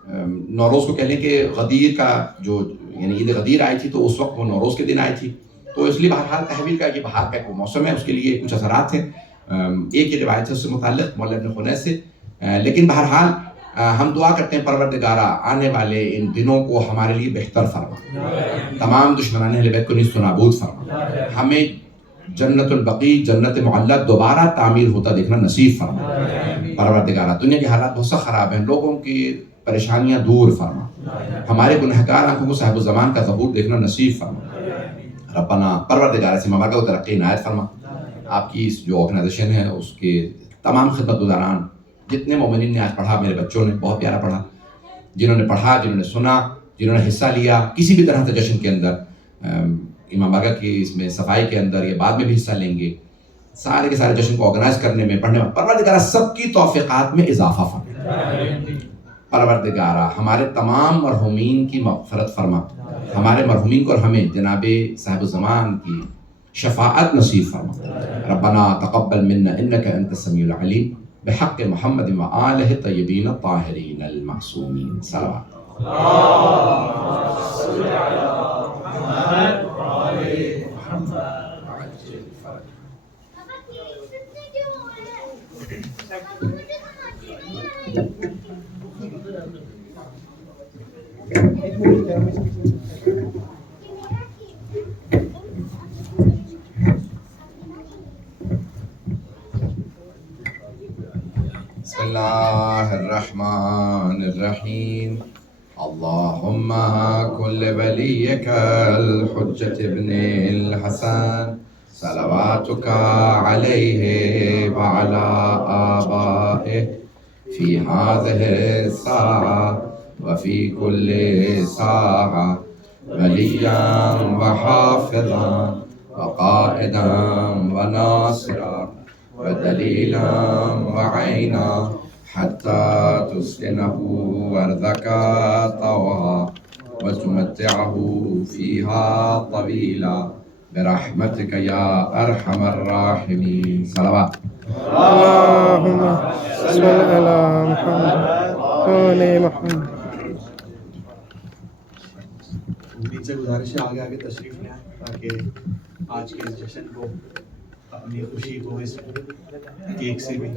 نوروز کو کہہ لیں کہ غدیر کا جو یعنی عید غدیر آئی تھی تو اس وقت وہ نوروز کے دن آئی تھی, تو اس لیے بہرحال تحویل کا یہ بہار کا ایک موسم ہے, اس کے لیے کچھ اثرات ہیں. ایک یہ روایت ہے اس سے متعلق مولا ابن خنیس سے, لیکن بہرحال ہم دعا کرتے ہیں پروردگارہ آنے والے ان دنوں کو ہمارے لیے بہتر فرما. تمام دشمنان اہل بیت کو نیست و نابود فرما. ہمیں جنت البقیع, جنت معلیٰ دوبارہ تعمیر ہوتا دیکھنا نصیب فرما. پروردگارہ دنیا کے حالات بہت سا خراب ہیں, لوگوں کی پریشانیاں دور فرما. ہمارے گنہگار آنکھوں کو صاحب الزمان کا ظہور دیکھنا نصیب فرما. ربنا پروردگارہ سے مبارکہ و ترقی عنایت فرما. آپ کی اس جو آرگنائزیشن ہے اس کے تمام خدمت گزاران, جتنے مومنین نے آج پڑھا, میرے بچوں نے بہت پیارا پڑھا, جنہوں نے پڑھا, جنہوں نے سنا, جنہوں نے حصہ لیا کسی بھی طرح سے جشن کے اندر, امام باغا کی اس میں صفائی کے اندر, یہ بعد میں بھی حصہ لیں گے, سارے کے سارے جشن کو آرگنائز کرنے میں, پڑھنے میں, پروردگارہ سب کی توفیقات میں اضافہ فرما. پروردگارہ ہمارے تمام مرحومین کی مغفرت فرما. ہمارے مرحومین کو اور ہمیں جناب صاحب الزمان کی شفاعت نصیب فرما. ربنا تقبل منا انك انت السميع العليم بحق محمد وآلہ الطیبین الطاہرین المعصومین. صلوات. بسم اللہ الرحمن الرحیم. اللہم کل ولیک الحجۃ ابن الحسن صلواتک علیہ وعلی آبائہ فی هذه الساعة وفي كل ساعة وليا وحافظا وقائدا وناصرا ودليلا وعينا حتى تسكنه أرضك طوعا وتمتعه فيها طويلا برحمتك يا أرحم الراحمين. صلوات. اللهم صل على محمد وآل محمد. امید سے گزارش ہے آگے آگے تشریف لیں تاکہ آج کے اس جشن کو اپنی خوشی کو اس کیک سے بھی